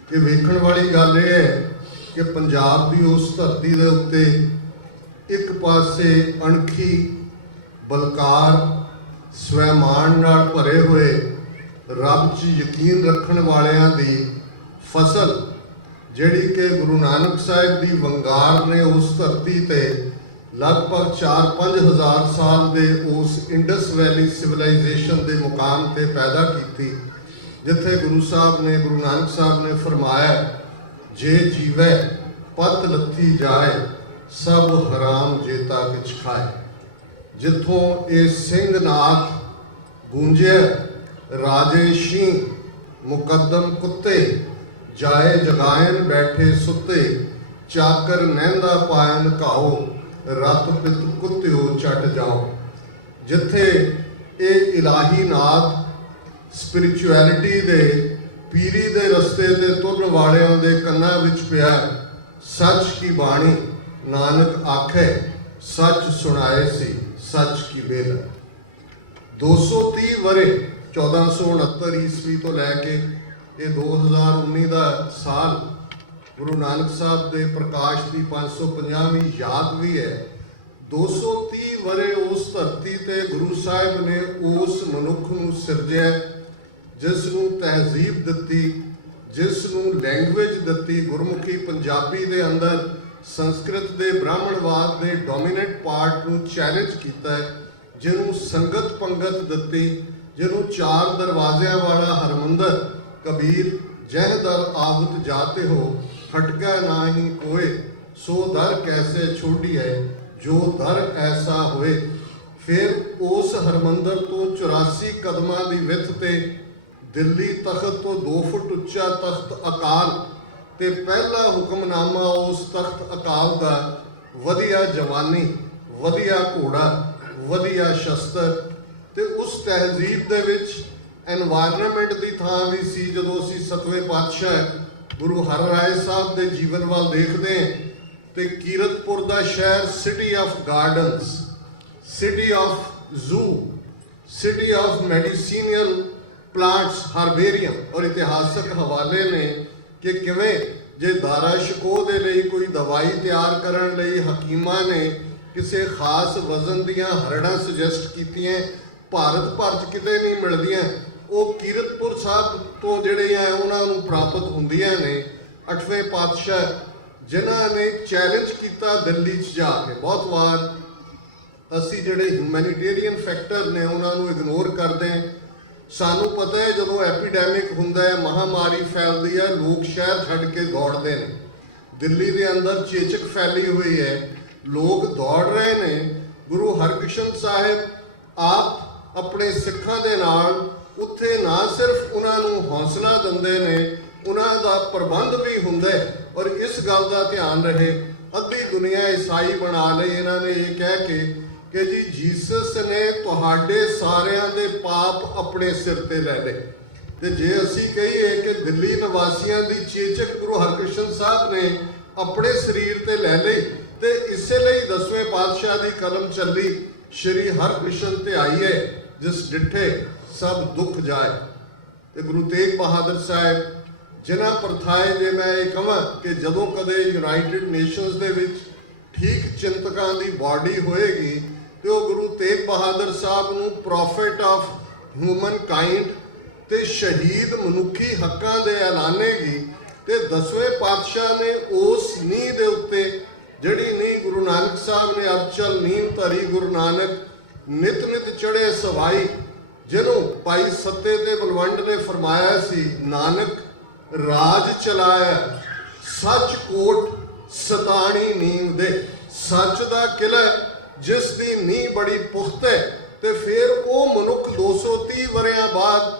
ਕਿ ਵੇਖਣ ਵਾਲੀ ਗੱਲ ਇਹ ਹੈ ਕਿ ਪੰਜਾਬ ਦੀ ਉਸ ਧਰਤੀ ਦੇ ਉੱਤੇ ਇੱਕ ਪਾਸੇ ਅਣਖੀ ਬਲਕਾਰ ਸਵੈਮਾਨ ਨਾਲ ਭਰੇ ਹੋਏ ਰੱਬ 'ਚ ਯਕੀਨ ਰੱਖਣ ਵਾਲਿਆਂ ਦੀ ਫਸਲ ਜਿਹੜੀ ਕਿ ਗੁਰੂ ਨਾਨਕ ਸਾਹਿਬ ਦੀ ਵੰਗਾਰ ਨੇ ਉਸ ਧਰਤੀ ਤੇ ਲਗਭਗ 4-5 ਹਜ਼ਾਰ ਸਾਲ ਦੇ ਉਸ ਇੰਡਸ ਵੈਲੀ ਸਿਵਲਾਈਜੇਸ਼ਨ ਦੇ ਮੁਕਾਮ ਤੇ ਪੈਦਾ ਕੀਤੀ ਜਿੱਥੇ ਗੁਰੂ ਨਾਨਕ ਸਾਹਿਬ ਨੇ ਫਰਮਾਇਆ ਜੇ ਜੀਵੈ ਪਤ ਲੱਥੀ ਜਾਏ ਸਭ ਹਰਾਮ ਜੇਤਾ ਕਿਛ ਖਾਏ ਜਿੱਥੋਂ ਇਹ ਸਿੰਘਨਾਥ ਗੂੰਜਿਆ ਰਾਜੇ ਸ਼ੀ ਮੁਕੱਦਮ ਕੁੱਤੇ ਜਾਏ ਜਗਾਇਨ ਬੈਠੇ ਸੁੱਤੇ ਚਾਕਰ ਨਹਿੰਦਾ ਪਾਇਨ ਘਾਓ ਰਤ ਪਿਤ ਕੁੱਤਿਓ ਛੱਡ ਜਾਓ ਜਿੱਥੇ ਇਹ ਇਲਾਹੀ ਨਾਥ ਸਪਿਰਿਚੁਅਲਿਟੀ ਦੇ ਪੀਰੀ ਦੇ ਰਸਤੇ ਤੇ ਤੁਰਨ ਵਾਲਿਆਂ ਦੇ ਕੰਨਾਂ ਵਿੱਚ ਪਿਆ ਸੱਚ ਕੀ ਬਾਣੀ ਨਾਨਕ ਆਖੇ ਸੱਚ ਸੁਣਾਏ ਸੀ ਸੱਚ ਕੀ ਬੇਲ 230 ਵਰੇ 1469 ਈਸਵੀ ਤੋਂ ਲੈ ਕੇ ਇਹ 2019 ਦਾ ਸਾਲ ਗੁਰੂ ਨਾਨਕ ਸਾਹਿਬ ਦੇ ਪ੍ਰਕਾਸ਼ ਦੀ 550ਵੀਂ ਯਾਦ ਵੀ ਹੈ। 230 ਵਰੇ ਉਸ ਧਰਤੀ ਤੇ ਗੁਰੂ ਸਾਹਿਬ ਨੇ ਉਸ ਮਨੁੱਖ ਨੂੰ ਸਿਰਜਿਆ ਜਿਸ ਨੂੰ ਤਹਿਜ਼ੀਬ ਦਿੱਤੀ, ਜਿਸ ਨੂੰ ਲੈਂਗੁਏਜ ਦਿੱਤੀ। ਗੁਰਮੁਖੀ ਪੰਜਾਬੀ ਦੇ ਅੰਦਰ ਸੰਸਕ੍ਰਿਤ ਦੇ ਬ੍ਰਾਹਮਣਵਾਦ ਦੇ ਡੋਮੀਨੈਂਟ ਪਾਰਟ ਨੂੰ ਚੈਲੰਜ ਕੀਤਾ ਹੈ, ਜਿਹਨੂੰ ਸੰਗਤ ਪੰਗਤ ਦਿੱਤੀ, ਜਿਹਨੂੰ 4 ਦਰਵਾਜ਼ਿਆਂ ਵਾਲਾ ਹਰਮੰਦਰ ਕਬੀਰ ਜਹ ਦਰ ਆਵਤ ਜਾਤੇ ਹੋ ਹਟਕਾ ਨਾਹੀਂ ਕੋਏ ਸੋ ਦਰ ਕੈਸੇ ਛੋਡੀਐ ਜੋ ਦਰ ਐਸਾ ਹੋਏ। ਫਿਰ ਉਸ ਹਰਮੰਦਰ ਤੋਂ 84 ਕਦਮਾਂ ਦੀ ਵਿੱਥ ਤੇ ਦਿੱਲੀ ਤਖਤ ਤੋਂ 2 ਫੁੱਟ ਉੱਚਾ ਤਖਤ ਅਕਾਲ ਤੇ ਪਹਿਲਾ ਹੁਕਮਨਾਮਾ ਉਸ ਤਖਤ ਅਕਾਲ ਦਾ ਵਧੀਆ ਜਵਾਨੀ, ਵਧੀਆ ਘੋੜਾ, ਵਧੀਆ ਸ਼ਸਤਰ। ਤੇ ਉਸ ਤਹਿਜ਼ੀਬ ਦੇ ਵਿੱਚ ਐਨਵਾਇਰਨਮੈਂਟ ਦੀ ਥਾਂ ਵੀ ਸੀ। ਜਦੋਂ ਅਸੀਂ 7ਵੇਂ ਪਾਤਸ਼ਾਹ ਗੁਰੂ ਹਰਿਰਾਏ ਸਾਹਿਬ ਦੇ ਜੀਵਨ ਵੱਲ ਦੇਖਦੇ ਹਾਂ ਤੇ ਕੀਰਤਪੁਰ ਦਾ ਸ਼ਹਿਰ city of gardens, city of zoo, city of medicinal plants, herbarium ਔਰ ਇਤਿਹਾਸਕ ਹਵਾਲੇ ਨੇ ਕਿ ਕਿਵੇਂ ਜੇ ਦਾਰਾ ਸ਼ਿਕੋ ਦੇ ਲਈ ਕੋਈ ਦਵਾਈ ਤਿਆਰ ਕਰਨ ਲਈ ਹਕੀਮਾਂ ਨੇ ਕਿਸੇ ਖਾਸ ਵਜ਼ਨ ਦੀਆਂ ਹਰੜਾਂ ਸੁਜੈਸਟ ਕੀਤੀਆਂ, ਭਾਰਤ ਭਰ 'ਚ ਕਿਤੇ ਨਹੀਂ ਮਿਲਦੀਆਂ, ਉਹ ਕੀਰਤਪੁਰ ਸਾਹਿਬ ਤੋਂ ਜਿਹੜੇ ਆ ਉਹਨਾਂ ਨੂੰ ਪ੍ਰਾਪਤ ਹੁੰਦੀਆਂ ਨੇ। 8ਵੇਂ ਪਾਤਸ਼ਾਹ ਜਿਨ੍ਹਾਂ ਨੇ ਚੈਲੰਜ ਕੀਤਾ ਦਿੱਲੀ 'ਚ ਜਾ ਕੇ। ਬਹੁਤ ਵਾਰ ਅਸੀਂ ਜਿਹੜੇ ਹਿਊਮੈਨਿਟੇਰੀਅਨ ਫੈਕਟਰ ਨੇ ਉਹਨਾਂ ਨੂੰ ਇਗਨੋਰ ਕਰਦੇ ਹਾਂ। ਸਾਨੂੰ ਪਤਾ ਹੈ ਜਦੋਂ ਐਪੀਡੈਮਿਕ ਹੁੰਦਾ ਹੈ, ਮਹਾਮਾਰੀ ਫੈਲਦੀ ਹੈ, ਲੋਕ ਸ਼ਹਿਰ ਛੱਡ ਕੇ ਦੌੜਦੇ ਨੇ। ਦਿੱਲੀ ਦੇ ਅੰਦਰ ਚੇਚਕ ਫੈਲੀ ਹੋਈ ਹੈ, ਲੋਕ ਦੌੜ ਰਹੇ ਨੇ। ਗੁਰੂ ਹਰਕ੍ਰਿਸ਼ਨ ਸਾਹਿਬ ਆਪ ਆਪਣੇ ਸਿੱਖਾਂ ਦੇ ਨਾਲ ਉੱਥੇ ਨਾ ਸਿਰਫ ਉਹਨਾਂ ਨੂੰ ਹੌਸਲਾ ਦਿੰਦੇ ਨੇ, ਉਹਨਾਂ ਦਾ ਪ੍ਰਬੰਧ ਵੀ ਹੁੰਦਾ ਹੈ। ਔਰ ਇਸ ਗੱਲ ਦਾ ਧਿਆਨ ਰਹੇ, ਅੱਧੀ ਦੁਨੀਆ ਈਸਾਈ ਬਣਾ ਲਈ ਇਹਨਾਂ ਨੇ ਇਹ ਕਹਿ ਕੇ ਕਿ ਜੀ ਜੀਸਸ ਨੇ ਤੁਹਾਡੇ ਸਾਰਿਆਂ ਦੇ ਪਾਪ ਆਪਣੇ ਸਿਰ ਤੇ ਲੈ ਲਏ। ਤੇ ਜੇ ਅਸੀਂ ਕਹੀਏ ਕਿ ਦਿੱਲੀ ਨਿਵਾਸੀਆਂ ਦੀ ਚੇਚਕ ਗੁਰੂ ਹਰਕ੍ਰਿਸ਼ਨ ਸਾਹਿਬ ਨੇ ਆਪਣੇ ਸਰੀਰ ਤੇ ਲੈ ਲਈ, ਤੇ ਇਸੇ ਲਈ 10ਵੇਂ ਪਾਤਸ਼ਾਹ ਦੀ ਕਲਮ ਚੱਲੀ, ਸ਼੍ਰੀ ਹਰਕ੍ਰਿਸ਼ਨ ਤੇ ਆਈਏ ਜਿਸ ਡਿੱਠੇ ਸਭ ਦੁੱਖ ਜਾਏ। ਤੇ ਗੁਰੂ ਤੇਗ ਬਹਾਦਰ ਸਾਹਿਬ ਜਿਨ੍ਹਾਂ ਪ੍ਰਥਾਏ, ਜੇ ਮੈਂ ਇਹ ਕਹਾਂ ਕਿ ਜਦੋਂ ਕਦੇ ਯੂਨਾਈਟਿਡ ਨੇਸ਼ਨਸ ਦੇ ਵਿੱਚ ਠੀਕ ਚਿੰਤਕਾਂ ਦੀ ਬਾਡੀ ਹੋਏਗੀ ਤੇ ਉਹ ਗੁਰੂ ਤੇਗ ਬਹਾਦਰ ਸਾਹਿਬ ਨੂੰ ਪ੍ਰੋਫਿਟ ਆਫ ਹਿਊਮਨ ਕਾਈਂਡ ਤੇ ਸ਼ਹੀਦ ਮਨੁੱਖੀ ਹੱਕਾਂ ਦੇ ਐਲਾਨੇਗੀ। ਤੇ 10ਵੇਂ ਪਾਤਸ਼ਾਹ ਨੇ ਉਸ ਨੀਂਹ ਦੇ ਉੱਤੇ ਜਿਹੜੀ ਨੀਂਹ ਗੁਰੂ ਨਾਨਕ ਸਾਹਿਬ ਨੇ ਅਬਚਲ ਨੀਂਹ ਧਰੀ, ਗੁਰੂ ਨਾਨਕ ਨਿਤ ਨਿਤ ਚੜ੍ਹੇ ਸਵਾਈ, ਜਿਹਨੂੰ ਭਾਈ ਸੱਤੇ ਤੇ ਬਲਵੰਡ ਨੇ ਫਰਮਾਇਆ ਸੀ, ਨਾਨਕ ਰਾਜ ਚਲਾਇਆ ਸੱਚ ਕੋਟ ਸਤਾਣੀ ਨੀਂਹ ਦੇ। ਸੱਚ ਦਾ ਕਿਲਾ ਜਿਸ ਦੀ ਨੀਂਹ ਬੜੀ ਪੁਖਤ ਹੈ। ਤੇ ਫਿਰ ਉਹ ਮਨੁੱਖ 230 ਵਰਿਆਂ ਬਾਅਦ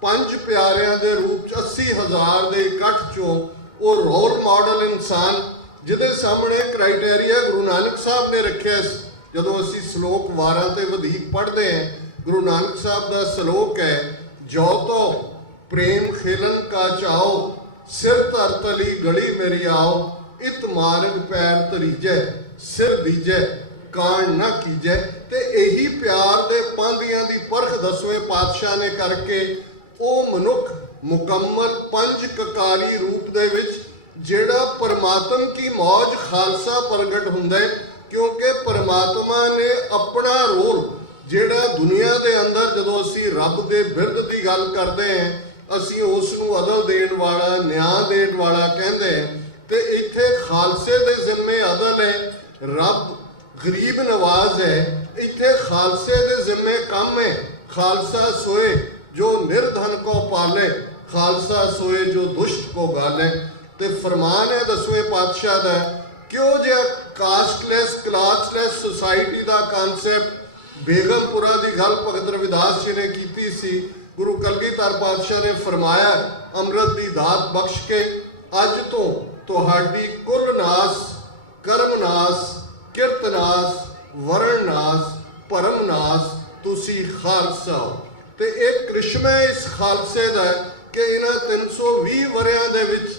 5 ਪਿਆਰਿਆਂ ਦੇ ਰੂਪ 'ਚ 80,000 ਦੇ ਇਕੱਠ 'ਚੋਂ ਉਹ ਰੋਲ ਮਾਡਲ ਇਨਸਾਨ ਜਿਹਦੇ ਸਾਹਮਣੇ ਕ੍ਰਾਈਟੇਰੀਆ ਗੁਰੂ ਨਾਨਕ ਸਾਹਿਬ ਨੇ ਰੱਖਿਆ। ਜਦੋਂ ਅਸੀਂ ਸ਼ਲੋਕ ਵਾਰਾਂ ਤੇ ਵਧੇਕ ਪੜ੍ਹਦੇ ਹਾਂ, ਗੁਰੂ ਨਾਨਕ ਸਾਹਿਬ ਦਾ ਸ਼ਲੋਕ ਹੈ, ਜੋ ਤੋ ਪ੍ਰੇਮ ਖੇਲਨ ਕਾ ਚਾਓ ਸਿਰ ਧਰ ਤਲੀ ਗਲੀ ਮੇਰੀ ਆਓ, ਇਤ ਮਾਰਗ ਪੈਰ ਤਰੀਜੈ ਸਿਰ ਦੀਜੈ ਕਾਣ ਨਾ ਕੀਜੈ। ਤੇ ਇਹੀ ਪਿਆਰ ਦੇ ਪਾਂਧੀਆਂ ਦੀ ਪਰਖ 10ਵੇਂ ਪਾਤਸ਼ਾਹ ਨੇ ਕਰਕੇ ਉਹ ਮਨੁੱਖ ਮੁਕੰਮਲ 5 ਕਕਾਰੀ ਰੂਪ ਦੇ ਵਿੱਚ ਜਿਹੜਾ ਪਰਮਾਤਮ ਕੀ ਮੌਜ ਖਾਲਸਾ ਪ੍ਰਗਟ ਹੁੰਦਾ ਹੈ। ਕਿਉਂਕਿ ਪਰਮਾਤਮਾ ਨੇ ਆਪਣਾ ਰੋਲ ਜਿਹੜਾ ਦੁਨੀਆ ਦੇ ਅੰਦਰ, ਜਦੋਂ ਅਸੀਂ ਰੱਬ ਦੇ ਬਿਰਧ ਦੀ ਗੱਲ ਕਰਦੇ ਹਾਂ, ਅਸੀਂ ਉਸ ਨੂੰ ਅਦਲ ਦੇਣ ਵਾਲਾ, ਨਿਆਂ ਦੇਣ ਵਾਲਾ ਕਹਿੰਦੇ ਹਾਂ। ਤੇ ਇੱਥੇ ਖਾਲਸੇ ਦੇ ਜ਼ਿੰਮੇ ਅਦਲ ਹੈ, ਰੱਬ ਗਰੀਬ ਨਵਾਜ਼ ਹੈ। ਇੱਥੇ ਖਾਲਸੇ ਦੇ ਜ਼ਿੰਮੇ ਕੰਮ ਹੈ, ਖਾਲਸਾ ਸੋਏ ਜੋ ਨਿਰਧਨ ਕੋ ਪਾਲੇ, ਖਾਲਸਾ ਸੋਏ ਜੋ ਦੁਸ਼ਟ ਕੋ ਗਾਲੇ। ਤੇ ਫਰਮਾਨ ਹੈ 10ਵੇਂ ਪਾਤਸ਼ਾਹ ਦਾ, ਕਿਉਂ ਜਿਹਾ ਕਾਸਟਲੈਸ ਕਲਾਸਲੈਸ ਸੁਸਾਇਟੀ ਦਾ ਕਨਸੈਪਟ ਬੇਗਮਪੁਰਾ ਦੀ ਗੱਲ ਭਗਤ ਰਵਿਦਾਸ ਜੀ ਨੇ ਕੀਤੀ ਸੀ। ਗੁਰੂ ਕਲਗੀਧਰ ਪਾਤਸ਼ਾਹ ਨੇ ਫਰਮਾਇਆ, ਅੰਮ੍ਰਿਤ ਦੀ ਦਾਤ ਬਖਸ਼ ਕੇ ਅੱਜ ਤੋਂ ਤੁਹਾਡੀ ਕੁੱਲ ਨਾਸ, ਕਰਮ ਨਾਸ, ਕਿਰਤ ਨਾਸ, ਵਰਣ ਨਾਸ, ਭਰਮ ਨਾਸ, ਤੁਸੀਂ ਖਾਲਸਾ ਹੋ। ਤੇ ਇਹ ਕ੍ਰਿਸ਼ਮਾ ਇਸ ਖਾਲਸੇ ਦਾ ਕਿ ਇਹਨਾਂ 320 ਵਰਿਆਂ ਦੇ ਵਿੱਚ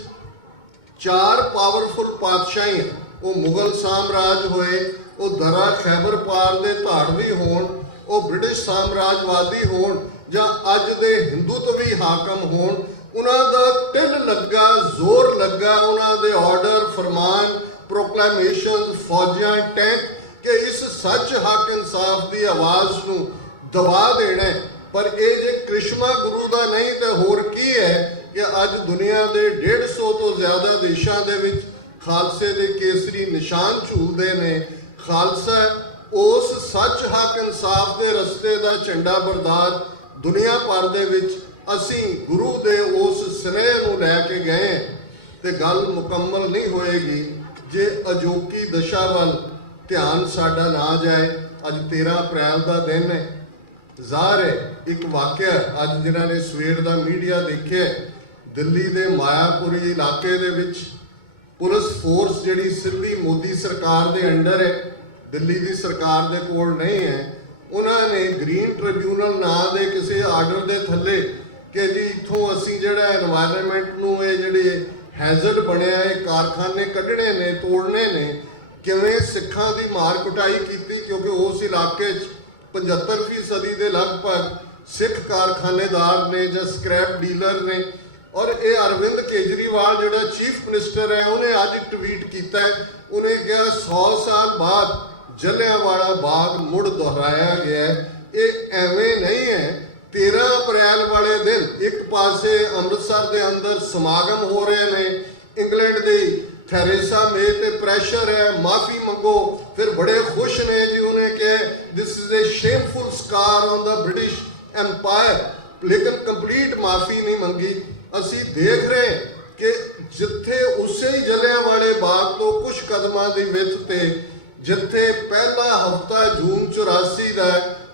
4 ਪਾਵਰਫੁਲ ਪਾਤਸ਼ਾਹੀ, ਉਹ ਮੁਗਲ ਸਾਮਰਾਜ ਹੋਏ, ਉਹ ਦਰਾ ਖੈਬਰ ਪਾਰ ਦੇ ਧਾੜਵੀ ਹੋਣ, ਉਹ ਬ੍ਰਿਟਿਸ਼ ਸਾਮਰਾਜਵਾਦੀ ਹੋਣ ਜਾਂ ਅੱਜ ਦੇ ਹਿੰਦੂਤਵੀ ਹਾਕਮ ਹੋਣ, ਉਹਨਾਂ ਦਾ ਢਿੱਲ ਲੱਗਾ, ਜ਼ੋਰ ਲੱਗਾ, ਉਹਨਾਂ ਦੇ ਆਰਡਰ, ਫਰਮਾਨ, ਪ੍ਰੋਕਲੇਮੇਸ਼ਨ, ਫੌਜਾਂ, ਟੈਂਕ ਕਿ ਇਸ ਸੱਚ, ਹੱਕ, ਇਨਸਾਫ ਦੀ ਆਵਾਜ਼ ਨੂੰ ਦਬਾ ਦੇਣਾ ਹੈ। ਪਰ ਇਹ ਜੇ ਕ੍ਰਿਸ਼ਮਾ ਗੁਰੂ ਦਾ ਨਹੀਂ ਤੇ ਹੋਰ ਕੀ ਹੈ ਕਿ ਅੱਜ ਦੁਨੀਆ ਦੇ 150 ਤੋਂ ਜ਼ਿਆਦਾ ਦੇਸ਼ਾਂ ਦੇ ਵਿੱਚ ਖਾਲਸੇ ਦੇ ਕੇਸਰੀ ਨਿਸ਼ਾਨ ਝੂਲਦੇ ਨੇ। ਖਾਲਸਾ ਉਸ ਸੱਚ, ਹੱਕ, ਇਨਸਾਫ ਦੇ ਰਸਤੇ ਦਾ ਝੰਡਾ ਬਰਦਾਰ ਦੁਨੀਆ ਭਰ ਦੇ ਵਿੱਚ ਅਸੀਂ ਗੁਰੂ ਦੇ ਉਸ ਸਨੇਹ ਨੂੰ ਲੈ ਕੇ ਗਏ ਤੇ ਗੱਲ ਮੁਕੰਮਲ ਨਹੀਂ ਹੋਏਗੀ ਜੇ ਅਜੋਕੀ ਦਸ਼ਾ ਵੱਲ ਧਿਆਨ ਸਾਡਾ ਨਾ ਜਾਏ। ਅੱਜ 13 ਅਪ੍ਰੈਲ ਦਾ ਦਿਨ ਹੈ। ਜ਼ਾਹਰ ਹੈ ਇੱਕ ਵਾਕਿਆ ਅੱਜ ਜਿਨ੍ਹਾਂ ਨੇ ਸਵੇਰ ਦਾ ਮੀਡੀਆ ਦੇਖਿਆ, ਦਿੱਲੀ ਦੇ ਮਾਇਆਪੁਰੀ ਇਲਾਕੇ ਦੇ ਵਿੱਚ ਪੁਲਿਸ ਫੋਰਸ ਜਿਹੜੀ ਸਿੱਧੀ ਮੋਦੀ ਸਰਕਾਰ ਦੇ ਅੰਡਰ ਹੈ, ਦਿੱਲੀ ਦੀ ਸਰਕਾਰ ਦੇ ਕੋਲ ਨਹੀਂ ਹੈ, ਉਹਨਾਂ ਨੇ ਗ੍ਰੀਨ ਟ੍ਰਿਬਿਊਨਲ ਨਾਂ ਦੇ ਕਿਸੇ ਆਰਡਰ ਦੇ ਥੱਲੇ ਕਿ ਜੀ ਇੱਥੋਂ ਅਸੀਂ ਜਿਹੜਾ এনवायरमेंट ਨੂੰ ਇਹ ਜਿਹੜੇ ਹੈਜ਼ਰਡ ਬਣਿਆ ਇਹ ਕਾਰਖਾਨੇ ਕੱਢਣੇ ਨੇ, ਤੋੜਨੇ ਨੇ, ਕਿਵੇਂ ਸਿੱਖਾਂ ਦੀ ਮਾਰ ਕੁਟਾਈ ਕੀਤੀ ਕਿਉਂਕਿ ਉਸ ਇਲਾਕੇ 'ਚ 75% ਦੇ ਲਗਭਗ ਸਿੱਖ ਕਾਰਖਾਨੇਦਾਰ ਨੇ ਜਾਂ ਸਕ੍ਰੈਪ ਡੀਲਰ ਨੇ। ਔਰ ਇਹ ਅਰਵਿੰਦ ਕੇਜਰੀਵਾਲ ਜਿਹੜਾ ਚੀਫ ਮਿਨਿਸਟਰ ਹੈ ਉਹਨੇ ਅੱਜ ਟਵੀਟ ਕੀਤਾ, ਉਹਨੇ ਕਿਹਾ 100 ਸਾਲ ਬਾਅਦ ਜਲਿਆਂਵਾਲਾ ਬਾਗ ਮੁੜ ਦੁਹਰਾਇਆ ਗਿਆ। ਇਹ ਐਵੇਂ ਨਹੀਂ ਹੈ। 13 ਅਪ੍ਰੈਲ ਵਾਲੇ ਦਿਨ ਇੱਕ ਪਾਸੇ ਅੰਮ੍ਰਿਤਸਰ ਦੇ ਅੰਦਰ ਸਮਾਗਮ ਹੋ ਰਹੇ ਨੇ, ਇੰਗਲੈਂਡ ਦੀ ਥੈਰੇਸਾ ਮੇ ਤੇ ਪ੍ਰੈਸ਼ਰ ਹੈ, ਮਾਫੀ ਮੰਗੋ, ਫਿਰ ਬੜੇ ਖੁਸ਼ ਨੇ ਜੀ, ਉਹਨੇ ਕਿਹਾ this is a shameful scar on the British empire, ਲੇਕਿਨ ਕੰਪਲੀਟ ਮਾਫੀ ਨਹੀਂ ਮੰਗੀ। ਅਸੀਂ ਦੇਖ ਰਹੇ ਕਿ ਜਿੱਥੇ ਉਸੇ ਹੀ ਜਲਿਆਂਵਾਲੇ ਬਾਗ ਤੋਂ ਕੁਝ ਕਦਮਾਂ ਦੀ ਵਿੱਥ ਤੇ ਜਿੱਥੇ ਪਹਿਲਾ ਹਫਤਾ ਜੂਨ 84 ਦਾ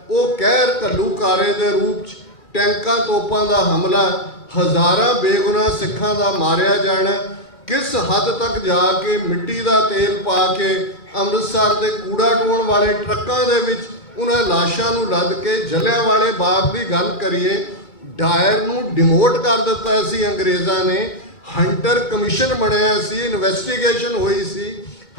ਉਹ ਕਹਿਰ ਘੱਲੂਕਾਰੇ ਦੇ ਰੂਪ 'ਚ ਟੈਂਕਾਂ ਤੋਪਾਂ ਦਾ ਹਮਲਾ, ਹਜ਼ਾਰਾਂ ਬੇਗੁਨਾਹ ਸਿੱਖਾਂ ਦਾ ਮਾਰਿਆ ਜਾਣਾ, ਕਿਸ ਹੱਦ ਤੱਕ ਜਾ ਕੇ ਮਿੱਟੀ ਦਾ ਤੇਲ ਪਾ ਕੇ ਅੰਮ੍ਰਿਤਸਰ ਦੇ ਕੂੜਾ ਢੋਣ ਵਾਲੇ ਟਰੱਕਾਂ ਦੇ ਵਿੱਚ ਉਹਨਾਂ ਲਾਸ਼ਾਂ ਨੂੰ ਲੱਦ ਕੇ ਜਲਿਆਂਵਾਲੇ ਬਾਗ ਦੀ ਗੱਲ ਕਰੀਏ। ਡਾਇਰ ਨੂੰ ਡਿਮੋਟ ਕਰ ਦਿੱਤਾ ਸੀ ਅੰਗਰੇਜ਼ਾਂ ਨੇ, ਹੰਟਰ ਕਮਿਸ਼ਨ ਬਣਿਆ ਸੀ, ਇਨਵੈਸਟੀਗੇਸ਼ਨ ਹੋਈ ਸੀ,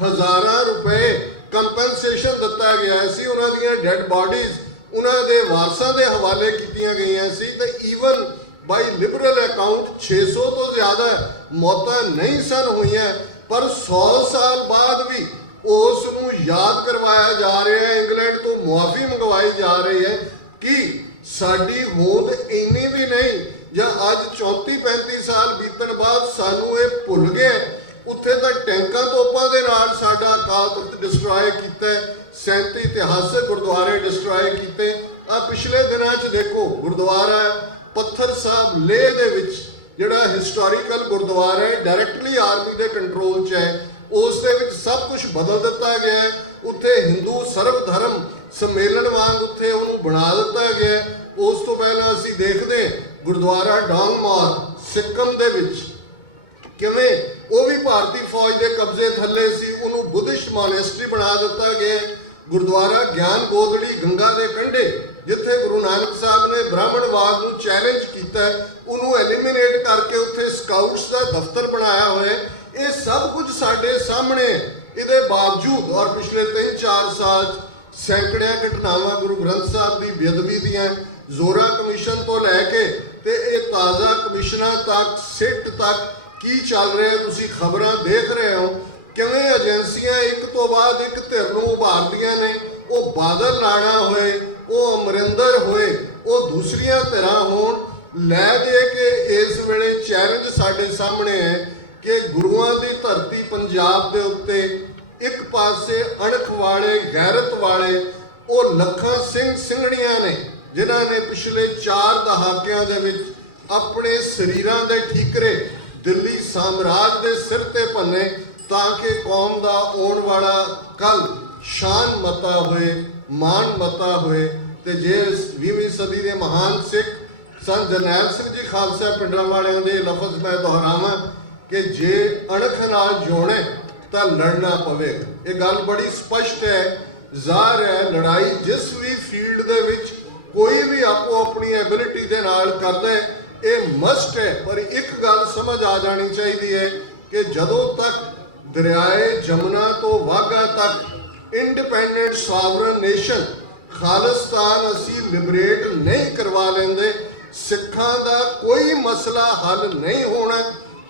ਹਜ਼ਾਰਾਂ ਰੁਪਏ ਕੰਪਨਸੇਸ਼ਨ ਦਿੱਤਾ ਗਿਆ ਸੀ, ਉਹਨਾਂ ਦੀਆਂ ਡੈੱਡ ਬਾਡੀਜ਼ ਉਹਨਾਂ ਦੇ ਵਾਰਸਾਂ ਦੇ ਹਵਾਲੇ ਕੀਤੀਆਂ ਗਈਆਂ ਸੀ ਤੇ ਈਵਨ ਬਾਈ ਲਿਬਰਲ ਅਕਾਊਂਟ 600 ਤੋਂ ਜ਼ਿਆਦਾ ਮੌਤਾਂ ਨਹੀਂ ਸਨ ਹੋਈਆਂ। ਪਰ 100 ਸਾਲ ਬਾਅਦ ਵੀ ਉਸ ਨੂੰ ਯਾਦ ਕਰਵਾਇਆ ਜਾ ਰਿਹਾ ਹੈ, ਇੰਗਲੈਂਡ ਤੋਂ ਮੁਆਫੀ ਮੰਗਵਾਈ ਜਾ ਰਹੀ ਹੈ ਕਿ ਸਾਡੀ ਹੋਂਦ ਇੰਨੀ ਵੀ ਨਹੀਂ ਜਾਂ ਅੱਜ 34-35 ਸਾਲ ਬੀਤਣ ਬਾਅਦ ਸਾਨੂੰ ਇਹ ਭੁੱਲ ਗਏ। ਉੱਥੇ ਤਾਂ ਟੈਂਕਾਂ ਤੋਪਾਂ ਦੇ ਨਾਲ ਸਾਡਾ ਅਕਾਲ ਤਖਤ ਡਿਸਟਰੋਏ ਕੀਤਾ, 37 ਇਤਿਹਾਸਕ ਗੁਰਦੁਆਰੇ ਡਿਸਟਰੋਏ ਕੀਤੇ। ਆ ਪਿਛਲੇ ਦਿਨਾਂ 'ਚ ਦੇਖੋ ਗੁਰਦੁਆਰਾ ਪੱਥਰ ਸਾਹਿਬ ਲੇਹ ਦੇ ਵਿੱਚ ਜਿਹੜਾ ਹਿਸਟੋਰੀਕਲ ਗੁਰਦੁਆਰਾ ਹੈ, ਡਾਇਰੈਕਟਲੀ ਆਰਮੀ ਦੇ ਕੰਟਰੋਲ 'ਚ ਹੈ, ਉਸ ਦੇ ਵਿੱਚ ਸਭ ਕੁਝ ਬਦਲ ਦਿੱਤਾ ਗਿਆ ਹੈ। ਉੱਥੇ ਹਿੰਦੂ ਸਰਵ ਧਰਮ ਸੰਮੇਲਨ ਵਾਂਗ ਉੱਥੇ ਉਹਨੂੰ ਬਣਾ ਦਿੱਤਾ ਗਿਆ। ਉਸ ਤੋਂ ਪਹਿਲਾਂ ਅਸੀਂ ਦੇਖਦੇ ਗੁਰਦੁਆਰਾ ਡਾਂਗਮਾਰ ਸਿੱਕਮ ਦੇ ਵਿੱਚ ਕਿਵੇਂ ਉਹ ਵੀ ਭਾਰਤੀ ਫੌਜ ਦੇ ਕਬਜ਼ੇ ਥੱਲੇ ਸੀ, ਉਹਨੂੰ ਬੁੱਧਿਸਟ ਮੋਨੈਸਟਰੀ ਬਣਾ ਦਿੱਤਾ ਗਿਆ। ਗੁਰਦੁਆਰਾ ਗਿਆਨ ਗੋਦੜੀ ਗੰਗਾ ਦੇ ਕੰਢੇ ਜਿੱਥੇ ਗੁਰੂ ਨਾਨਕ ਸਾਹਿਬ ਨੇ ਬ੍ਰਾਹਮਣਵਾਦ ਨੂੰ ਚੈਲੰਜ ਕੀਤਾ, ਉਹਨੂੰ ਐਲੀਮੀਨੇਟ ਕਰਕੇ ਉੱਥੇ ਸਕਾਊਟਸ ਦਾ ਦਫ਼ਤਰ ਬਣਾਇਆ ਹੋਇਆ। ਇਹ ਸਭ ਕੁਝ ਸਾਡੇ ਸਾਹਮਣੇ। ਇਹਦੇ ਬਾਵਜੂਦ ਔਰ ਪਿਛਲੇ 3-4 ਸਾਲ ਸੈਂਕੜਿਆਂ ਘਟਨਾਵਾਂ ਗੁਰੂ ਗ੍ਰੰਥ ਸਾਹਿਬ ਦੀ ਬੇਅਦਬੀ ਦੀਆਂ, ਜ਼ੋਰਾ ਕਮਿਸ਼ਨ ਤੋਂ ਲੈ ਕੇ ਤੇ ਇਹ ਤਾਜ਼ਾ ਕਮਿਸ਼ਨਾਂ ਤੱਕ, ਸਿੱਟ ਤੱਕ ਕੀ ਚੱਲ ਰਿਹਾ ਤੁਸੀਂ ਖਬਰਾਂ ਦੇਖ ਰਹੇ ਹੋ। ਕਿਵੇਂ ਏਜੰਸੀਆਂ ਇੱਕ ਤੋਂ ਬਾਅਦ ਇੱਕ ਧਿਰ ਨੂੰ ਉਭਾਰਦੀਆਂ ਨੇ। ਉਹ ਬਾਦਲ ਰਾਣਾ ਹੋਏ, ਉਹ ਅਮਰਿੰਦਰ ਹੋਏ, ਉਹ ਦੂਸਰੀਆਂ ਧਿਰਾਂ ਹੋਣ, ਲੈ ਦੇ ਕੇ ਇਸ ਵੇਲੇ ਚੈਲੰਜ ਸਾਡੇ ਸਾਹਮਣੇ ਹੈ ਕਿ ਗੁਰੂਆਂ ਦੀ ਧਰਤੀ ਪੰਜਾਬ ਦੇ ਉੱਤੇ ਇੱਕ ਪਾਸੇ ਅਣਖ ਵਾਲੇ, ਗੈਰਤ ਵਾਲੇ ਉਹ ਲੱਖਾਂ ਸਿੰਘ ਸਿੰਘਣੀਆਂ ਨੇ ਜਿਨ੍ਹਾਂ ਨੇ ਪਿਛਲੇ 4 ਦਹਾਕਿਆਂ ਦੇ ਵਿੱਚ ਆਪਣੇ ਸਰੀਰਾਂ ਦੇ ਠੀਕਰੇ ਦਿੱਲੀ ਸਾਮਰਾਜ ਦੇ ਸਿਰ ਤੇ ਭੰਨੇ ਤਾਂ ਕਿ ਕੌਮ ਦਾ ਆਉਣ ਵਾਲਾ ਕੱਲ ਸ਼ਾਨ ਮਤਾ ਹੋਏ, ਮਾਣ ਮਤਾ ਹੋਏ। ਤੇ ਜੇ 20ਵੀਂ ਸਦੀ ਦੇ ਮਹਾਨ ਸਿੱਖ ਸੰਤ ਜਰਨੈਲ ਸਿੰਘ ਜੀ ਖਾਲਸਾ ਪਿੰਡਰਾਂ ਵਾਲਿਆਂ ਦੇ ਲਫ਼ਜ਼ ਮੈਂ ਦੁਹਰਾਵਾਂ ਕਿ ਜੇ ਅਣਖ ਨਾਲ ਜਿਉਣੇ ਤਾਂ ਲੜਨਾ ਪਵੇਗਾ। ਇਹ ਗੱਲ ਬੜੀ ਸਪਸ਼ਟ ਹੈ, ਜ਼ਾਹਰ ਹੈ। ਲੜਾਈ ਜਿਸ ਵੀ ਫੀਲਡ ਦੇ ਵਿੱਚ ਕੋਈ ਵੀ ਆਪੋ ਆਪਣੀ ਐਬਿਲਿਟੀ ਦੇ ਨਾਲ ਕਰਦਾ ਹੈ, ਇਹ ਮਸਟ ਹੈ। ਪਰ ਇੱਕ ਗੱਲ ਸਮਝ ਆ ਜਾਣੀ ਚਾਹੀਦੀ ਹੈ ਕਿ ਜਦੋਂ ਤੱਕ ਦਰਿਆਏ ਜਮਨਾ ਤੋਂ ਵਾਘਾ ਤੱਕ ਇੰਡੀਪੈਂਡੈਂਟ ਸਾਵਰਨ ਨੇਸ਼ਨ ਖਾਲਿਸਤਾਨ ਅਸੀਂ ਲਿਬਰੇਟ ਨਹੀਂ ਕਰਵਾ ਲੈਂਦੇ, ਸਿੱਖਾਂ ਦਾ ਕੋਈ ਮਸਲਾ ਹੱਲ ਨਹੀਂ ਹੋਣਾ।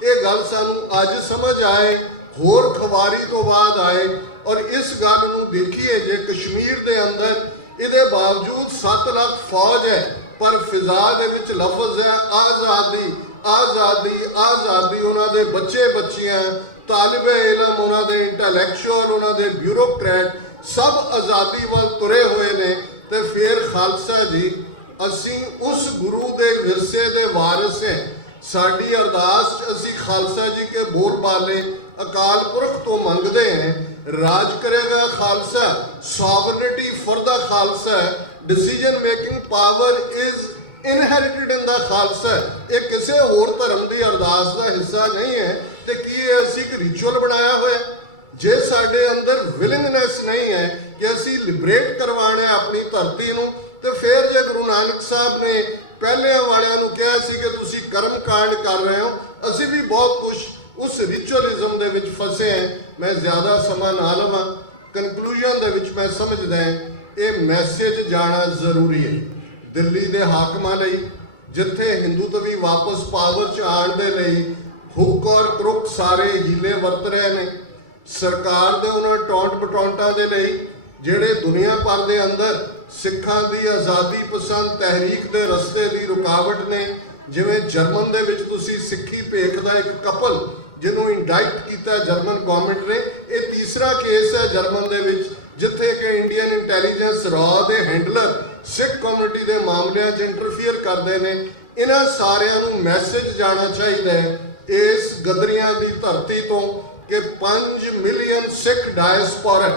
ਇਹ ਗੱਲ ਸਾਨੂੰ ਅੱਜ ਸਮਝ ਆਏ, ਹੋਰ ਖਵਾਰੀ ਤੋਂ ਬਾਅਦ ਆਏ। ਔਰ ਇਸ ਗੱਲ ਨੂੰ ਦੇਖੀਏ, ਜੇ ਕਸ਼ਮੀਰ ਦੇ ਅੰਦਰ ਇਹਦੇ ਬਾਵਜੂਦ 7 ਲੱਖ ਫੌਜ ਹੈ, ਪਰ ਫਿਜ਼ਾ ਦੇ ਵਿੱਚ ਲਫ਼ਜ਼ ਹੈ ਆਜ਼ਾਦੀ ਆਜ਼ਾਦੀ ਆਜ਼ਾਦੀ। ਉਹਨਾਂ ਦੇ ਬੱਚੇ ਬੱਚੀਆਂ, ਤਾਲਿਬੇ ਇਲਮ, ਉਹਨਾਂ ਦੇ ਇੰਟੈਲੈਕਚੁਅਲ, ਉਹਨਾਂ ਦੇ ਬਿਊਰੋਕਰੈਟ ਸਭ ਆਜ਼ਾਦੀ ਵੱਲ ਤੁਰੇ ਹੋਏ ਨੇ। ਤੇ ਫਿਰ ਖਾਲਸਾ ਜੀ, ਅਸੀਂ ਉਸ ਗੁਰੂ ਦੇ ਵਿਰਸੇ ਦੇ ਵਾਰਿਸ ਹਾਂ। ਸਾਡੀ ਅਰਦਾਸ 'ਚ ਅਸੀਂ ਖਾਲਸਾ ਜੀ ਕੇ ਬੋਲ ਬਾਲੇ ਅਕਾਲ ਪੁਰਖ ਤੋਂ ਮੰਗਦੇ ਹਾਂ, ਰਾਜ ਕਰੇਗਾ Khalsa, sovereignty for the Khalsa, decision making power is inherited in the Khalsa. ਇਹ ਕਿਸੇ ਹੋਰ ਧਰਮ ਦੀ ਅਰਦਾਸ ਦਾ ਹਿੱਸਾ ਨਹੀਂ ਹੈ। ਤੇ ਕੀ ਇਹ ਅਸੀਂ ਇੱਕ ਰਿਚੁਅਲ ਬਣਾਇਆ ਹੋਇਆ? ਜੇ ਸਾਡੇ ਅੰਦਰ ਵਿਲਿੰਗਨੈਸ ਨਹੀਂ ਹੈ ਕਿ ਅਸੀਂ ਲਿਬਰੇਟ ਕਰਵਾਉਣਾ ਆਪਣੀ ਧਰਤੀ ਨੂੰ, ਤੇ ਫਿਰ ਜੇ ਗੁਰੂ ਨਾਨਕ ਸਾਹਿਬ ਨੇ ਪਹਿਲਿਆਂ ਵਾਲਿਆਂ ਨੂੰ ਕਿਹਾ ਸੀ ਕਿ ਤੁਸੀਂ ਕਰਮ ਕਾਂਡ ਕਰ ਰਹੇ ਹੋ, ਅਸੀਂ ਵੀ ਬਹੁਤ ਕੁਝ ਉਸ ਰਿਚੁਅਲਿਜ਼ਮ ਦੇ ਵਿੱਚ ਫਸੇ ਹਾਂ। ਮੈਂ ਜ਼ਿਆਦਾ ਸਮਾਂ ਨਾ ਲਵਾਂ, ਕਨਕਲੂਜਨ ਦੇ ਵਿੱਚ ਮੈਂ ਸਮਝਦਾ ਇਹ ਮੈਸੇਜ ਜਾਣਾ ਜ਼ਰੂਰੀ ਹੈ ਦਿੱਲੀ ਦੇ ਹਾਕਮਾਂ ਲਈ, ਜਿੱਥੇ ਹਿੰਦੂਤਵੀ ਵਾਪਸ ਪਾਵਰ 'ਚ ਆਉਣ ਦੇ ਲਈ ਹੁੱਕ ਔਰ ਕਰੁਕ ਸਾਰੇ ਹੀਲੇ ਵਰਤ ਰਹੇ ਨੇ। ਸਰਕਾਰ ਦੇ ਉਹਨਾਂ ਟੌਂਟ ਬਟੌਂਟਾਂ ਦੇ ਲਈ ਜਿਹੜੇ ਦੁਨੀਆ ਭਰ ਦੇ ਅੰਦਰ ਸਿੱਖਾਂ ਦੀ ਆਜ਼ਾਦੀ ਪਸੰਦ ਤਹਿਰੀਕ ਦੇ ਰਸਤੇ ਦੀ ਰੁਕਾਵਟ ਨੇ। ਜਿਵੇਂ ਜਰਮਨ ਦੇ ਵਿੱਚ ਤੁਸੀਂ ਸਿੱਖੀ ਭੇਖ ਦਾ ਇੱਕ ਕਪਲ ਜਿਹਨੂੰ ਇੰਡਾਈਟ ਕੀਤਾ ਜਰਮਨ ਗਵਰਨਮੈਂਟ ਨੇ, ਇਹ ਤੀਸਰਾ ਕੇਸ ਹੈ ਜਰਮਨ ਦੇ ਵਿੱਚ ਜਿੱਥੇ ਕਿ ਇੰਡੀਅਨ ਇੰਟੈਲੀਜੈਂਸ ਰॉ ਦੇ ਹੈਂਡਲਰ ਸਿੱਖ ਕਮਿਊਨਿਟੀ ਦੇ ਮਾਮਲਿਆਂ 'ਚ ਇੰਟਰਫੀਅਰ ਕਰਦੇ ਨੇ। ਇਹਨਾਂ ਸਾਰਿਆਂ ਨੂੰ ਮੈਸੇਜ ਜਾਣਾ ਚਾਹੀਦਾ ਹੈ ਇਸ ਗਦਰੀਆਂ ਦੀ ਧਰਤੀ ਤੋਂ ਕਿ 5 ਮਿਲੀਅਨ ਸਿੱਖ ਡਾਇਸਪੋਰਾ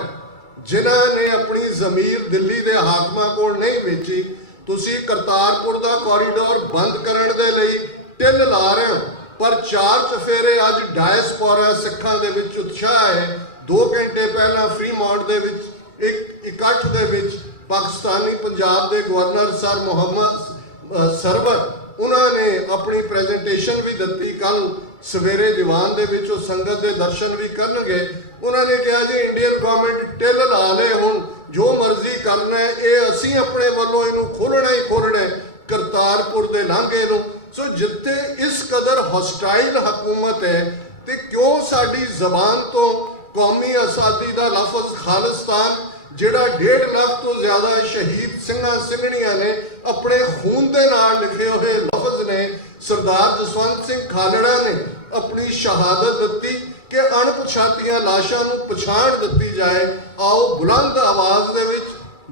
ਜਿਨ੍ਹਾਂ ਨੇ ਆਪਣੀ ਜ਼ਮੀਰ ਦਿੱਲੀ ਦੇ ਹਾਕਮਾਂ ਕੋਲ ਨਹੀਂ ਵੇਚੀ, ਤੁਸੀਂ ਕਰਤਾਰਪੁਰ ਦਾ ਕੋਰੀਡੋਰ ਬੰਦ ਕਰਨ ਦੇ ਲਈ ਢਿੱਲ ਲਾ ਰਹੇ ਹੋ, ਪਰ 4 ਚਫੇਰੇ ਅੱਜ ਡਾਇਸਪੋਰਾ ਸਿੱਖਾਂ ਦੇ ਵਿੱਚ ਉਤਸ਼ਾਹ ਹੈ। 2 ਘੰਟੇ ਪਹਿਲਾਂ ਫਰੀਮੌਂਟ ਦੇ ਵਿੱਚ ਇੱਕ ਇਕੱਠ ਦੇ ਵਿੱਚ ਪਾਕਿਸਤਾਨੀ ਪੰਜਾਬ ਦੇ ਗਵਰਨਰ ਸਰ ਮੁਹੰਮਦ ਸਰਵਰ ਉਹਨਾਂ ਨੇ ਆਪਣੀ ਪ੍ਰੈਜੈਂਟੇਸ਼ਨ ਵੀ ਦਿੱਤੀ। ਕੱਲ ਸਵੇਰੇ ਦੀਵਾਨ ਦੇ ਵਿੱਚ ਉਹ ਸੰਗਤ ਦੇ ਦਰਸ਼ਨ ਵੀ ਕਰਨਗੇ। ਉਹਨਾਂ ਨੇ ਕਿਹਾ ਜੀ ਇੰਡੀਅਨ ਗਵਰਨਮੈਂਟ ਢਿੱਲ ਲਾ ਲੇ, ਹੁਣ ਜੋ ਮਰਜ਼ੀ ਕਰਨਾ ਹੈ, ਇਹ ਅਸੀਂ ਆਪਣੇ ਵੱਲੋਂ ਇਹਨੂੰ ਖੋਲ੍ਹਣਾ ਹੀ ਖੋਲ੍ਹਣਾ ਹੈ ਕਰਤਾਰਪੁਰ ਦੇ ਲਾਂਘੇ ਨੂੰ। ਸੋ ਜਿੱਥੇ ਇਸ ਕਦਰ ਹੌਸਟਾਈਲ ਹਕੂਮਤ ਹੈ ਤੇ ਕਿਉਂ ਸਾਡੀ ਜ਼ਬਾਨ ਤੋਂ ਕੌਮੀ ਆਜ਼ਾਦੀ ਦਾ ਲਫ਼ਜ਼ ਖਾਲਿਸਤਾਨ ਜਿਹੜਾ 1.5 ਲੱਖ ਤੋਂ ਜ਼ਿਆਦਾ ਸ਼ਹੀਦ ਸਿੰਘਾਂ ਸਿੰਘਣੀਆਂ ਨੇ ਆਪਣੇ ਖੂਨ ਦੇ ਨਾਲ ਲਿਖੇ ਹੋਏ ਲਫ਼ਜ਼ ਨੇ। ਸਰਦਾਰ ਜਸਵੰਤ ਸਿੰਘ ਖਾਲੜਾ ਨੇ ਆਪਣੀ ਸ਼ਹਾਦਤ ਦਿੱਤੀ ਕਿ ਅਣਪਛਾਤੀਆਂ ਲਾਸ਼ਾਂ ਨੂੰ ਪਛਾਣ ਦਿੱਤੀ ਜਾਏ। ਆਓ ਬੁਲੰਦ ਆਵਾਜ਼ ਦੇ ਵਿੱਚ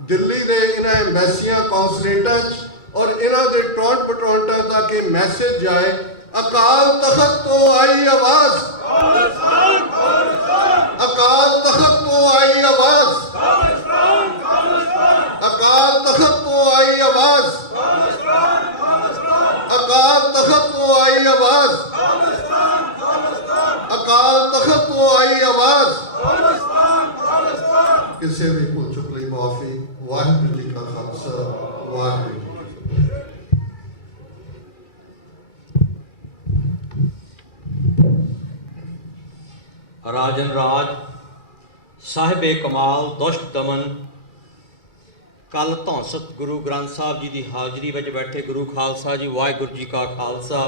ਦਿੱਲੀ ਦੇ ਇਹਨਾਂ ਐਮਬੈਸੀਆਂ ਕੌਂਸਲੇਟਾਂ 'ਚ ਔਰ ਇਹਨਾਂ ਦੇ ਟੌਂਟ ਬਟੌਂਟਾਂ ਤੱਕ ਇਹ ਮੈਸੇਜ ਜਾਏ, ਅਕਾਲ ਤਖਤ ਤੋਂ ਆਈ ਆਵਾਜ਼, ਅਕਾਲ ਤਖਤ ਤੋਂ ਆਈ ਆਵਾਜ਼, ਅਕਾਲ ਤਖਤ ਤੋਂ ਆਈ ਆਵਾਜ਼, ਅਕਾਲ ਤਖਤ ਤੋਂ ਆਈ ਆਵਾਜ਼, ਅਕਾਲ ਤਖਤ ਤੋਂ ਆਈ ਆਵਾਜ਼। ਕਿਸੇ ਵੀ ਭੁੱਲ ਚੁੱਕ ਲਈ ਮਾਫੀ। ਵਾਹਿਗੁਰੂ ਜੀ ਕਾ ਖਾਲਸਾ, ਵਾਹਿਗੁਰੂ ਜੀ ਕੀ ਫਤਿਹ। ਰਾਜਨ ਰਾਜ ਸਾਹਿਬੇ ਕਮਾਲ ਦੁਸ਼ਟ ਦਮਨ। ਕੱਲ ਧੌਂਸਤ ਗੁਰੂ ਗ੍ਰੰਥ ਸਾਹਿਬ ਜੀ ਦੀ ਹਾਜ਼ਰੀ ਵਿੱਚ ਬੈਠੇ ਗੁਰੂ ਖਾਲਸਾ ਜੀ, ਵਾਹਿਗੁਰੂ ਜੀ ਕਾ ਖਾਲਸਾ,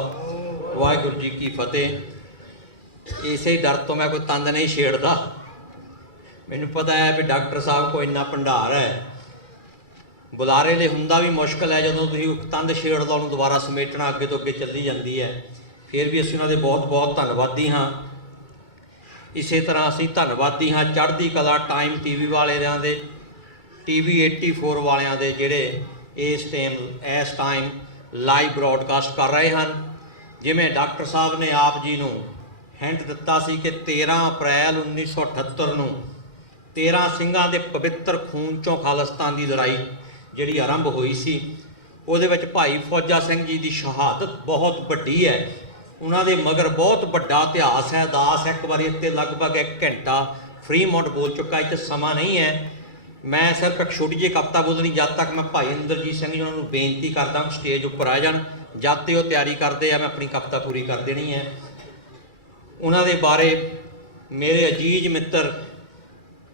ਵਾਹਿਗੁਰੂ ਜੀ ਕੀ ਫਤਿਹ। ਇਸੇ ਡਰ ਤੋਂ ਮੈਂ ਕੋਈ ਤੰਦ ਨਹੀਂ ਛੇੜਦਾ। ਮੈਨੂੰ ਪਤਾ ਹੈ ਵੀ ਡਾਕਟਰ ਸਾਹਿਬ ਕੋਲ ਇੰਨਾ ਭੰਡਾਰ ਹੈ, ਬੁਲਾਰੇ ਲਈ ਹੁੰਦਾ ਵੀ ਮੁਸ਼ਕਲ ਹੈ ਜਦੋਂ ਤੁਸੀਂ ਤੰਦ ਛੇੜਦਾ ਉਹਨੂੰ ਦੁਬਾਰਾ ਸਮੇਟਣਾ ਅੱਗੇ ਤੋਂ ਅੱਗੇ ਚੱਲੀ ਜਾਂਦੀ ਹੈ। ਫਿਰ ਵੀ ਅਸੀਂ ਉਹਨਾਂ ਦੇ ਬਹੁਤ ਬਹੁਤ ਧੰਨਵਾਦੀ ਹਾਂ। ਇਸੇ ਤਰ੍ਹਾਂ ਅਸੀਂ ਧੰਨਵਾਦੀ ਹਾਂ ਚੜ੍ਹਦੀ ਕਲਾ ਟਾਈਮ TV ਵਾਲਿਆਂ ਦੇ, TV 84 ਵਾਲਿਆਂ ਦੇ ਜਿਹੜੇ ਇਸ ਟਾਈਮ ਲਾਈਵ ਬ੍ਰੌਡਕਾਸਟ ਕਰ ਰਹੇ ਹਨ। ਜਿਵੇਂ ਡਾਕਟਰ ਸਾਹਿਬ ਨੇ ਆਪ ਜੀ ਨੂੰ ਹਿੰਟ ਦਿੱਤਾ ਸੀ ਕਿ 13 ਅਪ੍ਰੈਲ 1978 ਨੂੰ 13 ਸਿੰਘਾਂ ਦੇ ਪਵਿੱਤਰ ਖੂਨ 'ਚੋਂ ਖਾਲਿਸਤਾਨ ਦੀ ਲੜਾਈ ਜਿਹੜੀ ਆਰੰਭ ਹੋਈ ਸੀ, ਉਹਦੇ ਵਿੱਚ ਭਾਈ ਫੌਜਾ ਸਿੰਘ ਜੀ ਦੀ ਸ਼ਹਾਦਤ ਬਹੁਤ ਵੱਡੀ ਹੈ। ਉਹਨਾਂ ਦੇ ਮਗਰ ਬਹੁਤ ਵੱਡਾ ਇਤਿਹਾਸ ਹੈ। ਦਾਸ ਇੱਕ ਵਾਰੀ ਇੱਥੇ ਲਗਭਗ 1 ਘੰਟਾ ਫਰੀਮੌਂਟ ਬੋਲ ਚੁੱਕਾ। ਇੱਥੇ ਸਮਾਂ ਨਹੀਂ ਹੈ। ਮੈਂ ਸਿਰਫ ਇੱਕ ਛੋਟੀ ਜਿਹੀ ਕਵਿਤਾ ਬੋਲਣੀ, ਜਦ ਤੱਕ ਮੈਂ ਭਾਈ ਇੰਦਰਜੀਤ ਸਿੰਘ ਜੀ ਉਹਨਾਂ ਨੂੰ ਬੇਨਤੀ ਕਰਦਾ ਸਟੇਜ ਉੱਪਰ ਆ ਜਾਣ। ਜਦ ਤੇ ਉਹ ਤਿਆਰੀ ਕਰਦੇ ਆ ਮੈਂ ਆਪਣੀ ਕਵਿਤਾ ਪੂਰੀ ਕਰ ਦੇਣੀ ਹੈ। ਉਹਨਾਂ ਦੇ ਬਾਰੇ ਮੇਰੇ ਅਜੀਜ਼ ਮਿੱਤਰ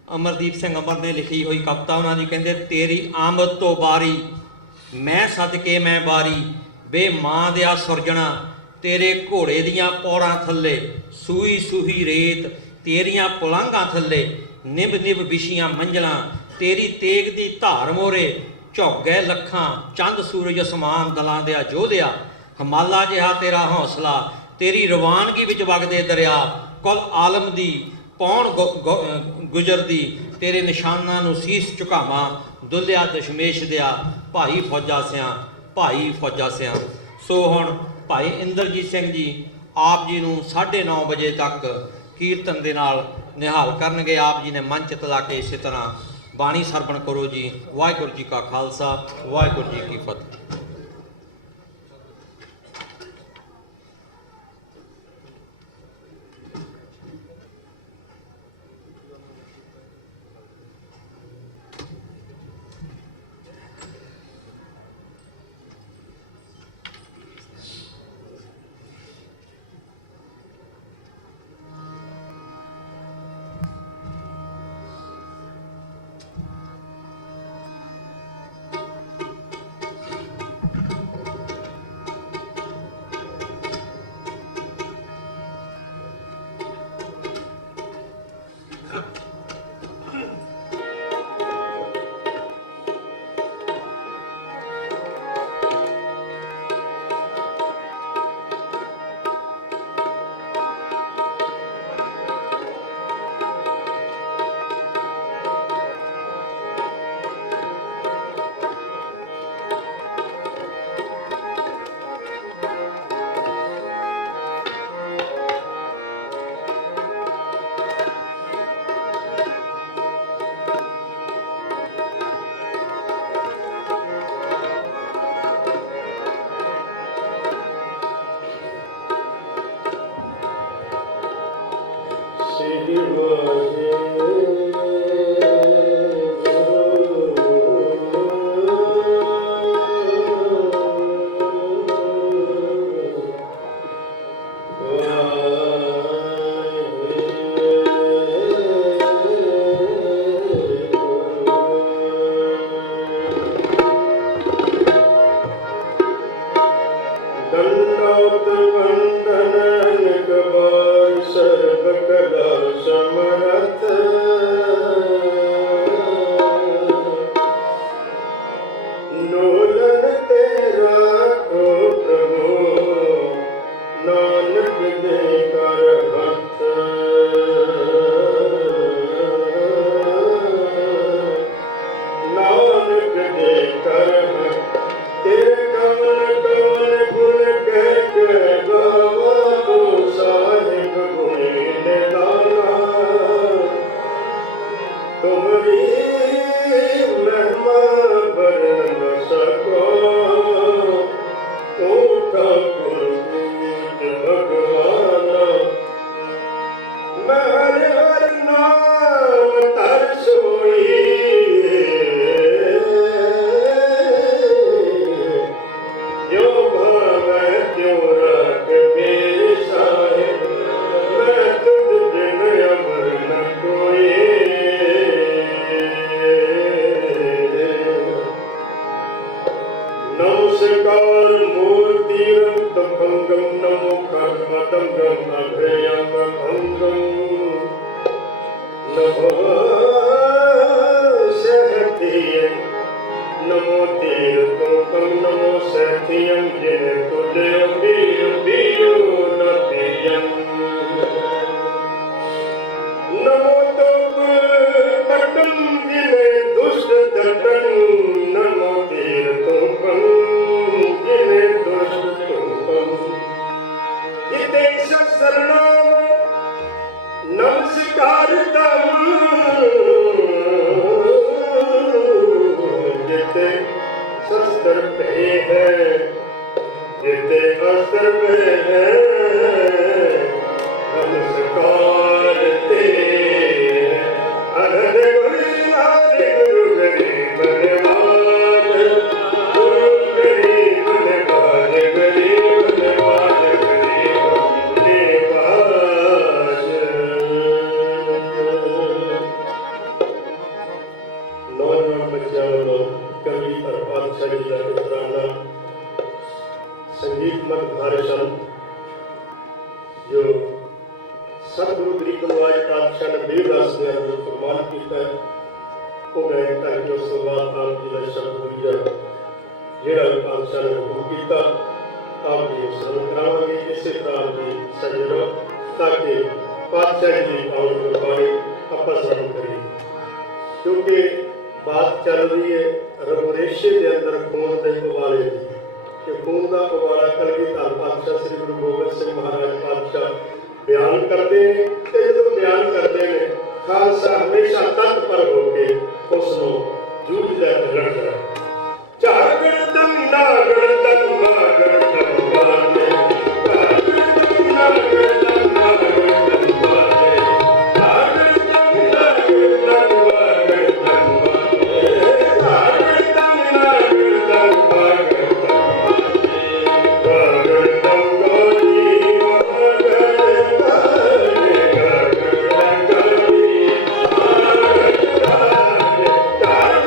ਅਮਰਦੀਪ ਸਿੰਘ ਅਮਰ ਨੇ ਲਿਖੀ ਹੋਈ ਕਵਿਤਾ ਉਹਨਾਂ ਦੀ, ਕਹਿੰਦੇ ਤੇਰੀ ਆਮਦ ਤੋਂ ਬਾਰੀ ਮੈਂ ਸਦਕੇ ਮੈਂ ਬਾਰੀ ਬੇ ਮਾਂ ਦਿਆ ਸੁਰਜਣਾ ਤੇਰੇ ਘੋੜੇ ਦੀਆਂ ਪੌੜਾਂ ਥੱਲੇ ਸੂਈ ਸੂਹੀ ਰੇਤ ਤੇਰੀਆਂ ਪੁਲਾਂਘਾਂ ਥੱਲੇ ਨਿਭ ਨਿਭ ਵਿਛੀਆਂ ਮੰਜ਼ਲਾਂ ਤੇਰੀ ਤੇਗ ਦੀ ਧਾਰ ਮੋਰੇ ਝੁਕ ਗਏ ਲੱਖਾਂ ਚੰਦ ਸੂਰਜ ਅਸਮਾਨ ਦਲਾਂ ਦਿਆ ਜੋਧਿਆ ਹਿਮਾਲਾ ਜਿਹਾ ਤੇਰਾ ਹੌਸਲਾ ਤੇਰੀ ਰਵਾਨਗੀ ਵਿੱਚ ਵਗਦੇ ਦਰਿਆ ਕੁਲ ਆਲਮ ਦੀ ਪੌਣ ਗੁਜ਼ਰਦੀ ਤੇਰੇ ਨਿਸ਼ਾਨਾਂ ਨੂੰ ਸੀਸ ਝੁਕਾਵਾਂ ਦੁੱਲਿਆ ਦਸ਼ਮੇਸ਼ ਦਿਆ ਭਾਈ ਫੌਜਾ ਸਿਆਂ ਭਾਈ ਫੌਜਾ ਸਿਆਂ। ਸੋ ਹੁਣ ਭਾਈ ਇੰਦਰਜੀਤ ਸਿੰਘ ਜੀ ਆਪ ਜੀ ਨੂੰ 9:30 ਵਜੇ ਤੱਕ ਕੀਰਤਨ ਦੇ ਨਾਲ ਨਿਹਾਲ ਕਰਨਗੇ। ਆਪ ਜੀ ਨੇ ਮੰਚ ਤਲਾ ਕੇ ਇਸੇ ਤਰ੍ਹਾਂ ਬਾਣੀ ਸਰਵਣ ਕਰੋ ਜੀ। ਵਾਹਿਗੁਰੂ ਜੀ ਕਾ ਖਾਲਸਾ ਵਾਹਿਗੁਰੂ ਜੀ ਕੀ ਫਤਿਹ। ਪਾਤਸ਼ਾਹ ਵੱਲੋਂ ਕਲਗੀਧਰ ਪਾਤਸ਼ਾਹ ਜੀ ਦਾ ਇਤਰਾਨਾ ਸੰਗੀਤ ਮਧਾਰੇ ਸਨ ਜੋ ਸਤਿਗੁਰੂ ਗਰੀਬ ਨਿਵਾਜ ਪਾਤਸ਼ਾਹ ਨੇ ਦੇਵਦਾਸ ਦੇ ਅੰਦਰ ਫਰਮਾਨ ਕੀਤਾ ਹੈ। ਉਹ ਗਏ ਤਾਂ ਕਿ ਉਸ ਤੋਂ ਬਾਅਦ ਆਪ ਜੀ ਦਾ ਸ਼ਬਦ ਦੂਜਾ ਜਿਹੜਾ ਪਾਤਸ਼ਾਹ ਨੇ ਹੁਕਮ ਕੀਤਾ ਆਪ ਜੀ ਸਰਵ ਕਰਾਵਾਂਗੇ। ਇਸੇ ਤਰ੍ਹਾਂ ਜੀ ਸਜਣੋ ਤਾਂ ਕਿ ਪਾਤਸ਼ਾਹ ਜੀ ਦੀ ਪਾਵਨ ਗੁਰਬਾਣੀ ਆਪਾਂ ਸਰਵ ਕਰੀਏ, ਕਿਉਂਕਿ ਬਾਤ ਚੱਲ ਰਹੀ ਹੈ ਰਮਰੇਸ਼ੇ ਦੇ ਅੰਦਰ ਖੂਨ ਦੇ ਉਬਾਲੇ ਦੀ ਕਿ ਖੂਨ ਦਾ ਉਬਾਲਾ ਕਲਗੀਧਰ ਪਾਤਸ਼ਾਹ ਸ੍ਰੀ ਗੁਰੂ ਗੋਬਿੰਦ ਸਿੰਘ ਮਹਾਰਾਜ ਪਾਤਸ਼ਾਹ ਬਿਆਨ ਕਰਦੇ ਨੇ ਤੇ ਜਦੋਂ ਬਿਆਨ ਕਰਦੇ ਨੇ ਖਾਲਸਾ ਹਮੇਸ਼ਾ ਤਤਪਰ ਹੋ ਕੇ ਉਸ ਨੂੰ ਜੂਝਦਾ ਤੇ ਲੜਦਾ ਹੈ। ਝਾਗੜ ਦਮ ਨਾਗੜ ਦਮ ਨਾਗੜ ਦਮ ਬਾਣੇ ਝਾਗੜ ਦਮ ਨਾਗੜ ਦਮ ਨਾਗੜ ਦਮ ਬਾਣੇ ਝਾਗੜ ਦਮ ਨਾਗੜ ਦਮ ਨਾਗੜ ਦਮ ਬਾਣੇ ਝਾਗੜ ਦਮ ਨਾਗੜ ਦਮ ਨਾਗੜ ਦਮ ਬਾਣੇ ਝਾਗੜ ਦਮ ਗੋਰੀ ਝਾਗੜ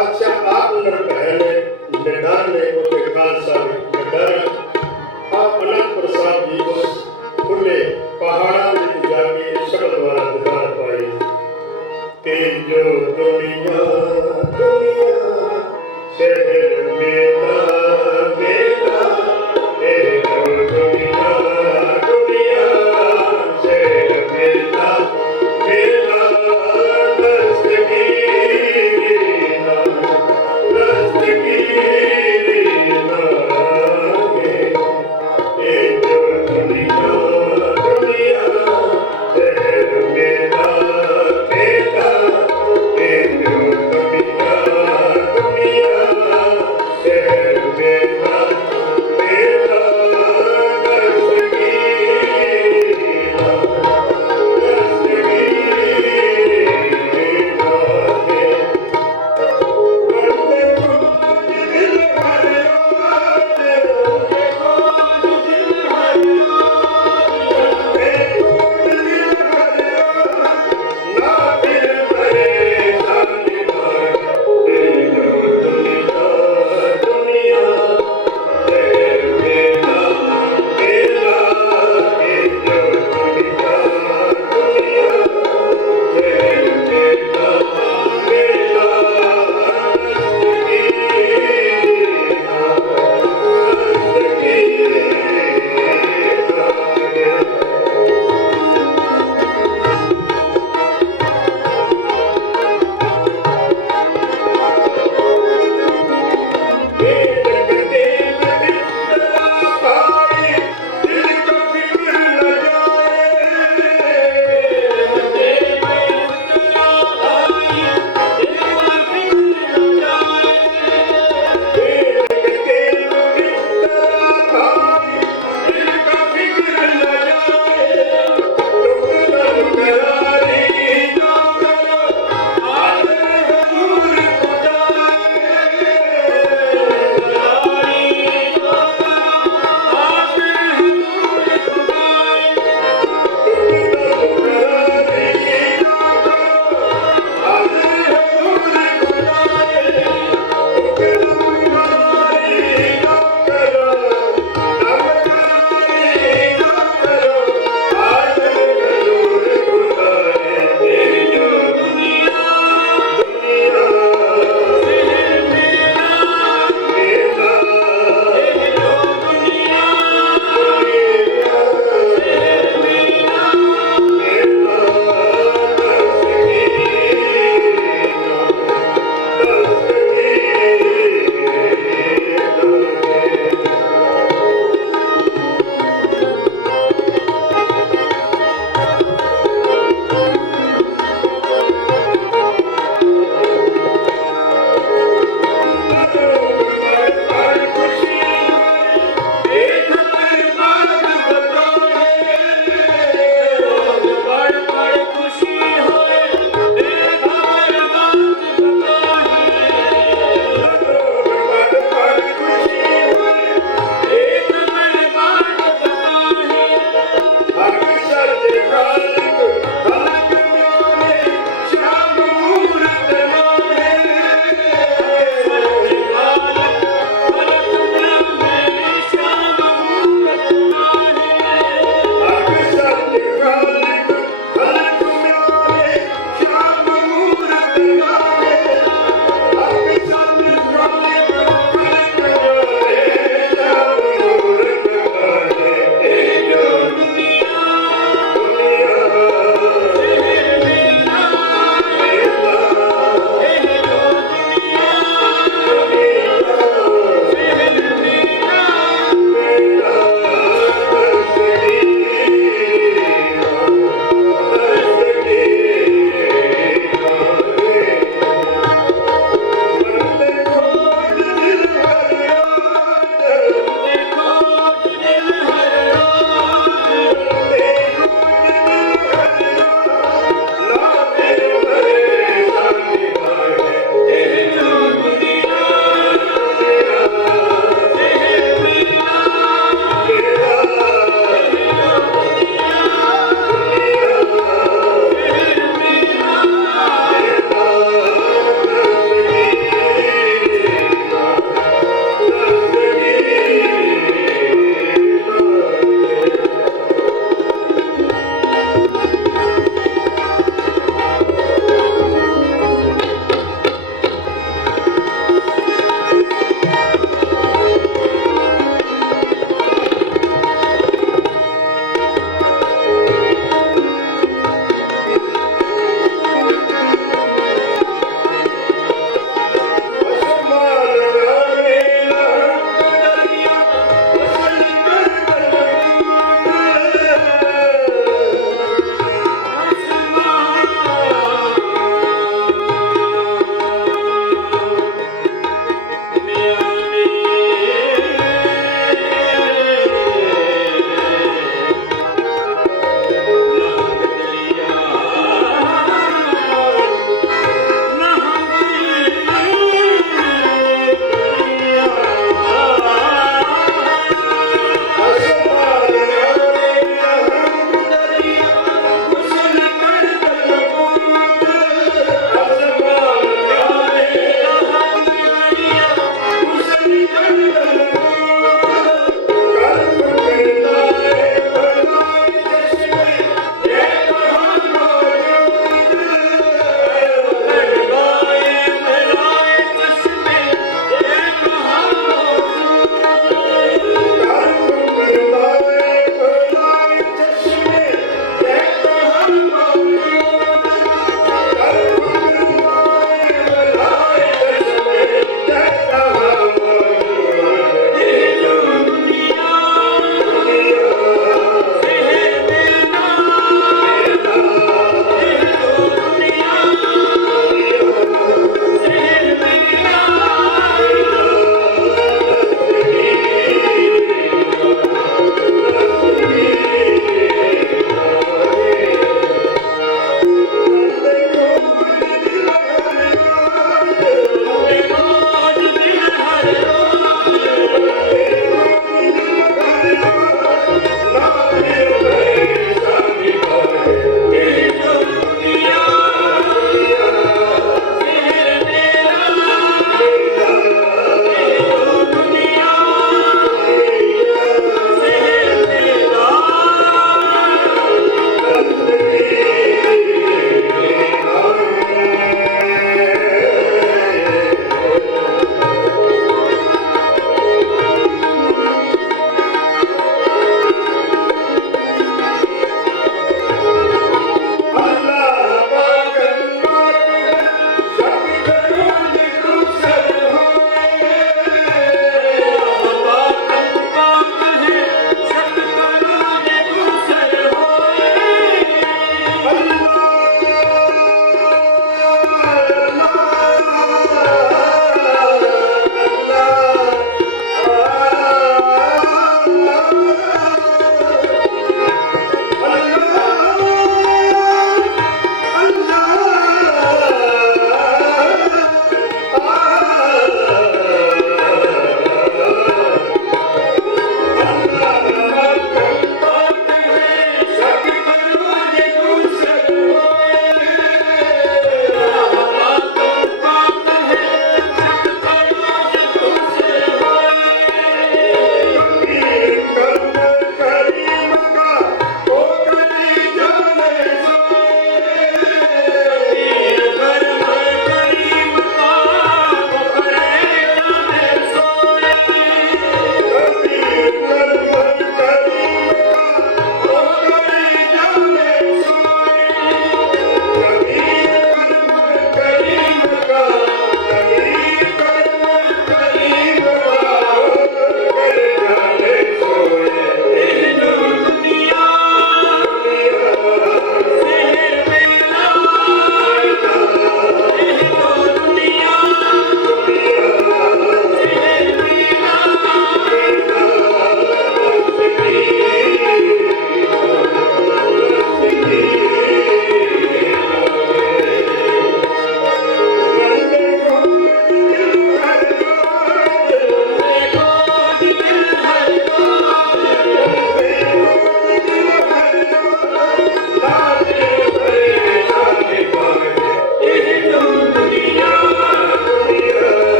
ਪਾਤਸ਼ਾਹ ਆਪ ਨਿਰਭੈ ਨੇ ਨਿਡਰ ਨੇ ਉਹਦੇ ਖਾਲਸਾ ਨਿਡਰ ਆਪ ਅਨੰਦਪੁਰ ਸਾਹਿਬ ਜੀ ਉਸ ਖੁੱਲੇ ਪਹਾੜਾਂ ਵਿੱਚ ਜਾ ਕੇ ਸ਼ਬਦ ਦੁਆਰਾ ਦਿਦਾਰ ਪਾਈ ਤੇ ਜੋ ਦੁਨੀਆ ਸ਼ਹਿਰ ਮੇਰਾ ਮੇਰਾ ਇਹ ਦੁਨੀਆ ਦੁਨੀਆ ਸ਼ਹਿਰ ਮੇਰਾ ਮੇਰਾ ਦਸਤਗੀਰੀ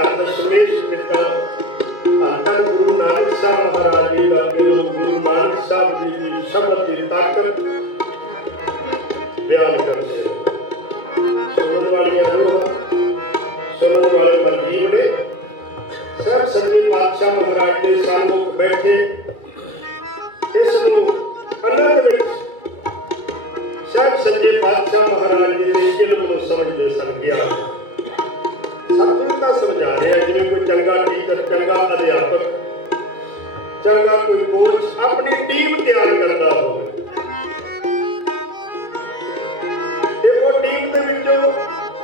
ਧੰਨ ਦਸ਼ਮੇਸ਼ ਪਿਤਾ ਧੰਨ ਗੁਰੂ ਨਾਨਕ ਸਾਹਿਬ ਮਹਾਰਾਜ ਜੀ ਦਾ ਗੁਰੂ ਨਾਨਕ ਸਾਹਿਬ ਜੀ ਦੀ ਸ਼ਬਦ ਦੀ ਤਾਕਤ ਬਿਆਨ ਕਰਦੇ ਸੁਣਨ ਵਾਲੀਆਂ ਰੂਹਾਂ ਸੁਣਨ ਵਾਲੇ ਮਨਜੀਵੜੇ ਸਭ ਸੱਚੇ ਪਾਤਸ਼ਾਹ ਮਹਾਰਾਜ ਦੇ ਸਾਹਮਣੇ ਬੈਠੇ ਇਸ ਨੂੰ ਆਨੰਦ ਵਿੱਚ ਸਭ ਸੱਚੇ ਪਾਤਸ਼ਾਹ ਮਹਾਰਾਜ ਜੀ ਦੇ ਇਲਮ ਨੂੰ ਸਮਝਦੇ ਸਨ ਗਿਆ ਸਤਿਗੁਰੂ ਤਾਂ ਸਮਝਾ ਰਿਹਾ ਜਿਵੇਂ ਕੋਈ ਚੰਗਾ ਟੀਚਰ ਚੰਗਾ ਅਧਿਆਪਕ ਚੰਗਾ ਕੋਈ ਕੋਚ ਆਪਣੀ ਟੀਮ ਤਿਆਰ ਕਰਦਾ ਹੋਵੇ ਤੇ ਉਹ ਟੀਮ ਦੇ ਵਿੱਚੋਂ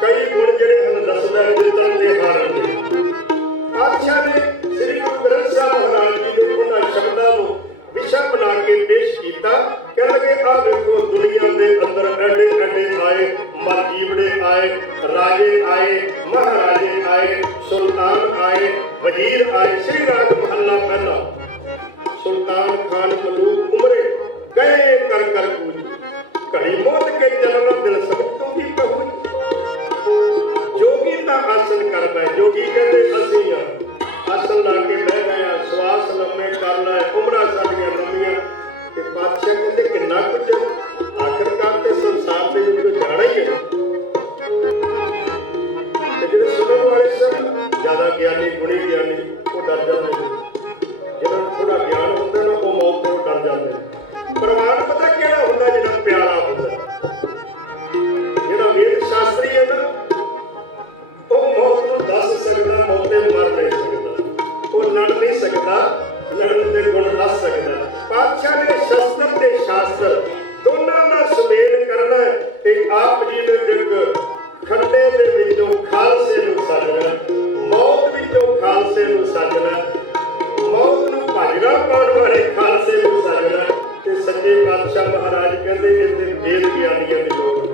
ਕਈ ਗੁਣ ਜਿਹੜੇ ਹਨ ਦੱਸਦਾ ਜਿੱਤਣ ਦੇ ਹਾਰਨ ਦੇ ਪਾਤਸ਼ਾਹ ਨੇ ਸ੍ਰੀ ਗੁਰੂ ਗ੍ਰੰਥ ਸਾਹਿਬ ਮਹਾਰਾਜ ਜੀ ਦੇ ਉਹਨਾਂ ਸ਼ਬਦਾਂ ਨੂੰ ਵਿਸ਼ਾ ਬਣਾ ਕੇ ਪੇਸ਼ ਕੀਤਾ ਕਹਿਣ ਲੱਗੇ ਆਹ ਵੇਖੋ ਦੁਨੀਆ ਦੇ ਅੰਦਰ ਐਡੇ ਐਡੇ ਆਏ ਮਰਜੀਵੜੇ ਆਏ ਰਾਜੇ ਆਏ ਮਹਾਰਾਜੇ ਆਏ ਸੁਲਤਾਨ ਆਏ ਵਜ਼ੀਰ ਆਏ ਸ੍ਰੀ ਰਾਗ ਮਹੱਲਾ ਪਹਿਲਾ ਸੁਲਤਾਨ ਖਾਨ ਮਲੂਕ ਉਮਰੇ ਗਏ ਕਰ ਕਰ ਪੂਜ ਘੜੀ ਮੋਤ ਕੇ ਚਲਣਾ ਦਿਲ ਸਭ ਤੋਂ ਵੀ ਪਹੁੰਚ ਜੋਗੀ ਤਾਂ ਆਸਨ ਕਰਦਾ ਜੋਗੀ ਕਹਿੰਦੇ ਅਸੀਂ ਆ ਆਸਨ ਲਾ ਕੇ ਬਹਿ ਗਏ ਆ ਸਵਾਸ ਲੰਮੇ ਕਰ ਲੈ ਉਮਰਾਂ ਸਾਡੀਆਂ ਲੰਮੀਆਂ ਤੇ ਪਾਤਸ਼ਾਹ ਕਹਿੰਦੇ ਕਿੰਨਾ ਕੁਝ ਆਖਰਕਾਰ ਤੇ ਸੰਸਾਰ ਦੇ ਵਿੱਚ ਜਾਣਾ ਹੀ ਹੈ ਤੇ ਜਿਹੜੇ ਸੁਣਨ ਵਾਲੇ ਸਨ ਜ਼ਿਆਦਾ ਗਿਆਨੀ ਗੁਣੀ ਗਿਆਨੀ ਉਹ ਡਰ ਜਾਂਦੇ ਨੇ ਜਿਹਨਾਂ ਨੂੰ ਥੋੜਾ ਗਿਆਨ ਹੁੰਦਾ ਨਾ ਉਹ ਮੌਤ ਤੋਂ ਡਰ ਜਾਂਦੇ ਨੇ ਪ੍ਰਵਾਨ ਪਤਾ ਕਿਹੜਾ ਹੁੰਦਾ ਜਿਹੜਾ ਪਿਆਰਾ ਹੁੰਦਾ ਜਿਹੜਾ ਵੇਦ ਸ਼ਾਸਤਰੀ ਹੈ ਨਾ ਉਹ ਮੌਤ ਨੂੰ ਦੱਸ ਸਕਦਾ ਮੌਤ ਤੇ ਮਰ ਨਹੀਂ ਸਕਦਾ ਉਹ ਲੜ ਨਹੀਂ ਸਕਦਾ ਲੜਨ ਦੇ ਗੁਣ ਦੱਸ ਸਕਦਾ ਪਾਤਸ਼ਾਹ ਨੇ ਸ਼ਸਤਰ ਤੇ ਸ਼ਾਸਤਰ ਦੋਨਾਂ ਦਾ ਸੁਮੇਲ ਕਰਨਾ ਤੇ ਆਪ ਜੀ ਦੇ ਇੱਕ ਖੱਡੇ ਦੇ ਵਿੱਚੋਂ ਖਾਲਸੇ ਨੂੰ ਸਾਜਣਾ ਮੌਤ ਵਿੱਚੋਂ ਖਾਲਸੇ ਨੂੰ ਸਾਜਣਾ ਮੌਤ ਨੂੰ ਭਾਜਣਾ ਪਾਉਣ ਵਾਲੇ ਖਾਲਸੇ ਨੂੰ ਸਾਜਣਾ ਤੇ ਸੱਚੇ ਪਾਤਸ਼ਾਹ ਮਹਾਰਾਜ ਕਹਿੰਦੇ ਇਹਦੇ ਵੇਦ ਗਿਆਨੀਆਂ ਦੀ ਲੋੜ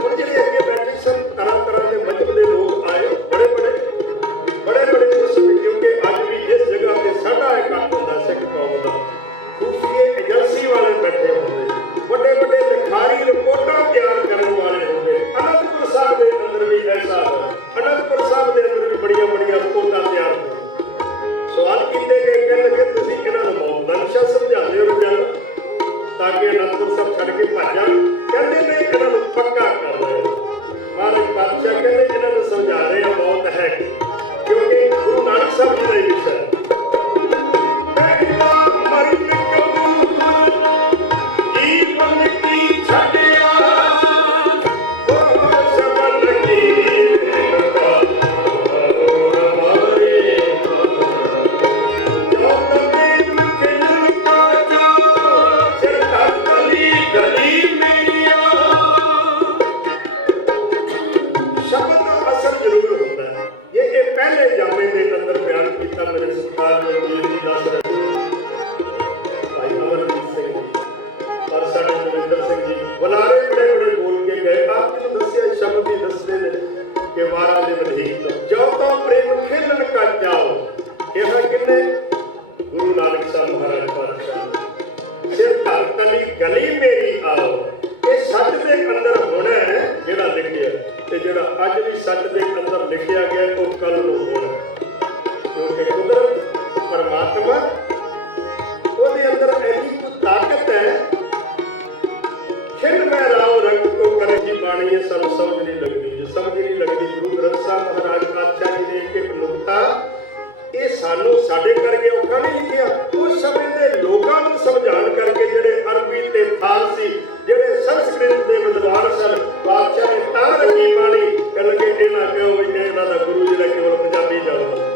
ਹੁਣ ਜਿਹੜੇ ਅੱਗੇ ਬੈਠੇ ਸਨ ਤਰ੍ਹਾਂ ਤਰ੍ਹਾਂ ਦੇ ਮਜ਼ਹਬ ਦੇ ਲੋਕ ਆਏ ਬੜੇ ਬੜੇ ਕਿਸਮ ਕਿਉਂਕਿ ਅੱਜ ਵੀ ਜਿਸ ਜਗ੍ਹਾ ਤੇ ਸਾਡਾ ਇਕੱਠ ਹੁੰਦਾ ਸਿੱਖ ਕੌਮ ਦਾ ਖੂਫੀਏ ਏਜੰਸੀ ਵਾਲੇ ਬੈਠੇ ਹੁੰਦੇ ਵੱਡੇ ਲਿਖਾਰੀ ਰਿਪੋਰਟਾਂ ਤਿਆਰ ਕਰਨ ਵਾਲੇ ਹੁੰਦੇ ਅਨੰਦਪੁਰ ਸਾਹਿਬ ਦੇ ਅੰਦਰ ਵੀ ਐਸਾ ਹੈ ਅਨੰਦਪੁਰ ਸਾਹਿਬ ਦੇ ਅੰਦਰ ਵੀ ਬੜੀਆਂ ਰਿਪੋਰਟਾਂ ਤਿਆਰ ਹੁੰਦੀਆਂ ਸਵਾਲ ਕੀਤੇ ਗਏ ਕਹਿਣ ਲੱਗੇ ਤੁਸੀਂ ਇਹਨਾਂ ਨੂੰ ਮੌਤ ਦਾ ਨਸ਼ਾ ਸਮਝਾਉਂਦੇ ਹੋ ਰੋਜ਼ਾਨਾ ਤਾਂ ਕਿ ਅਨੰਦਪੁਰ ਸਾਹਿਬ ਛੱਡ ਕੇ ਭੱਜ ਜਾਣ ਕਹਿੰਦੇ ਨੇ ਇਹਨਾਂ ਨੂੰ ਪੱਕਾ ਕਰ ਰਹੇ ਮਹਾਰਾਜ ਪਾਤਸ਼ਾਹ ਕਹਿੰਦੇ ਇਹਨਾਂ ਨੂੰ ਸਮਝਾ ਰਹੇ ਆ ਮੌਤ ਹੈ ਕਿਉਂਕਿ ਗੁਰੂ ਨਾਨਕ ਸਾਹਿਬ ਜੀ ਦਾ ਹੀ ਵਿਸ਼ਾ ਹੈ ਜੀਵਨ ਕੀ ਛੱਡਿਆ ਉਹ ਸਬਲ ਕੀ ਸ਼ਬਦ ਦਾ ਅਸਰ ਜ਼ਰੂਰ ਹੁੰਦਾ ਹੈ ਇਹ ਪਹਿਲੇ ਜਾਮੇ ਦੇ ਅੰਦਰ ਬਿਆਨ ਕੀਤਾ ਮੇਰੇ ਸਰਕਾਰ ਨੇ ਜੀ ਦੱਸ ਰਹੇ ਭਾਈ ਅਮਰਜੀਤ ਸਿੰਘ ਜੀ ਔਰ ਸਾਡੇ ਨਰਿੰਦਰ ਸਿੰਘ ਜੀ ਬੁਲਾਰੇ ਬੜੇ ਬੋਲ ਕੇ ਗਏ ਆਪ ਜੀ ਨੂੰ ਦੱਸਿਆ ਸ਼ਬਦ ਹੀ ਦੱਸਦੇ ਨੇ ਕਿ ਵਾਰਾਂ ਦੇ ਵਧੇਕ ਤੋਂ ਜੋ ਤਾਂ ਪ੍ਰੇਮ ਖੇਲਣ ਕਾ ਜਾਓ ਇਹ ਕਿੰਨੇ ਗੁਰੂ ਨਾਨਕ ਸਾਹਿਬ ਮਹਾਰਾਜ ਪਾਤਸ਼ਾਹ ਸਿਰ ਧਰ ਤਲੀ ਗਲੀ ਮੇਰੀ ਆਓ ਇਹ ਸੱਚ ਦੇ ਅੰਦਰ ਹੋਣਾ ਹੈ ਜਿਹੜਾ ਲਿਖਿਆ ਤੇ ਜਿਹੜਾ ਅੱਜ ਵੀ ਸੱਚ ਦੇ ਅੰਦਰ ਲਿਖਿਆ ਗਿਆ ਉਹ ਕੱਲ ਨੂੰ ਹੋਣਾ ਕਿਉਂਕਿ ਕੁਦਰਤ ਪਰਮਾਤਮਾ ਉਹਦੇ ਅੰਦਰ ਐਸੀ ਕੋਈ ਤਾਕਤ ਹੈ ਖਿੰਡ ਮੈਂ ਰਾਉ ਰੰਗ ਕੋ ਕਰੇ ਜੀ ਬਾਣੀ ਇਹ ਸਾਨੂੰ ਸਮਝ ਨਹੀਂ ਲੱਗਦੀ ਜੇ ਸਮਝ ਨਹੀਂ ਲੱਗਦੀ ਗੁਰੂ ਗ੍ਰੰਥ ਸਾਹਿਬ ਮਹਾਰਾਜ ਪਾਤਸ਼ਾਹ ਜੀ ਨੇ ਇੱਕ ਨੁਕਤਾ ਇਹ ਸਾਨੂੰ ਸਾਡੇ ਕਰਕੇ ਔਖਾ ਨਹੀਂ ਲਿਖਿਆ ਉਸ ਸਮੇਂ ਦੇ ਲੋਕਾਂ ਨੂੰ ਸਮਝਾਉਣ ਕਰਕੇ ਜਿਹੜੇ ਅਰਬੀ ਤੇ ਫਾਰਸੀ ਜਿਹੜੇ ਸੰਸਕ੍ਰਿਤ ਦੇ ਵਿਦਵਾਨ ਸਨ ਬਾਦਸ਼ਾਹ ਨੇ ਤਾਂ ਰੱਖੀ ਬਾਣੀ ਕਹਿ ਲਗੇ ਇਹਨਾਂ ਕਿਉਂ ਵੀ ਇਹਨਾਂ ਦਾ ਗੁਰੂ ਜਿਹੜਾ ਕੇਵਲ ਪੰਜਾਬੀ ਜਾਣਦਾ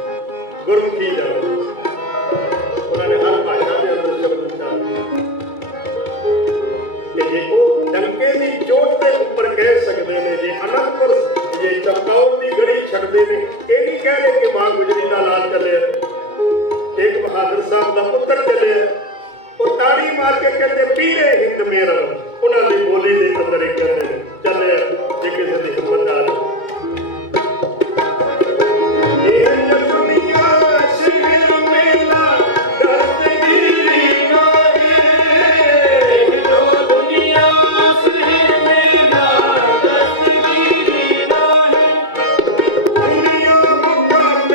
ਗੁਰਮੁਖੀ ਜਾਣਦਾ ਉਹਨਾਂ ਨੇ ਹਰ ਭਾਸ਼ਾ ਦੇ ਅੰਦਰ ਸ਼ਬਦ ਉਚਾਰੇ ਤੇ ਜੇ ਉਹ ਡੰਕੇ ਦੀ ਚੋਟ ਦੇ ਉੱਪਰ ਕਹਿ ਸਕਦੇ ਨੇ ਜੇ ਅਨੰਦਪੁਰ ਜੇ ਚਮਕੌਰ ਦੀ ਗੜੀ ਛੱਡਦੇ ਨੇ ਇਹ ਨਹੀਂ ਕਹਿ ਰਹੇ ਕਿ ਮਾਂ ਗੁਜਰੀ ਦਾ ਲਾਲ ਚੱਲਿਆ ਤੇਗ ਬਹਾਦਰ ਸਾਹਿਬ ਦਾ ਪੁੱਤਰ ਚੱਲਿਆ ਉਹ ਤਾੜੀ ਮਾਰ ਕੇ ਕਹਿੰਦੇ ਪੀਰੇ ਹਿੰਦ ਮੇਰਾ ਉਹਨਾਂ ਦੀ ਬੋਲੀ ਦੇ ਅੰਦਰ ਇੱਕ ਕਹਿੰਦੇ ਚੱਲਿਆ ਜੇ ਕਿਸੇ ਦੀ ਹਿੰਮਤ ਆ ਇਹ ਦੁਨੀਆ ਸਿਰ ਮੇਲਾ ਦਸਤਗੀਰੀ ਦੁਨੀਆ ਸਿਰ ਮੇਲਾ ਦਸਤਗੀਰੀ ਦੁਨੀਆ ਮੁਕਾਮ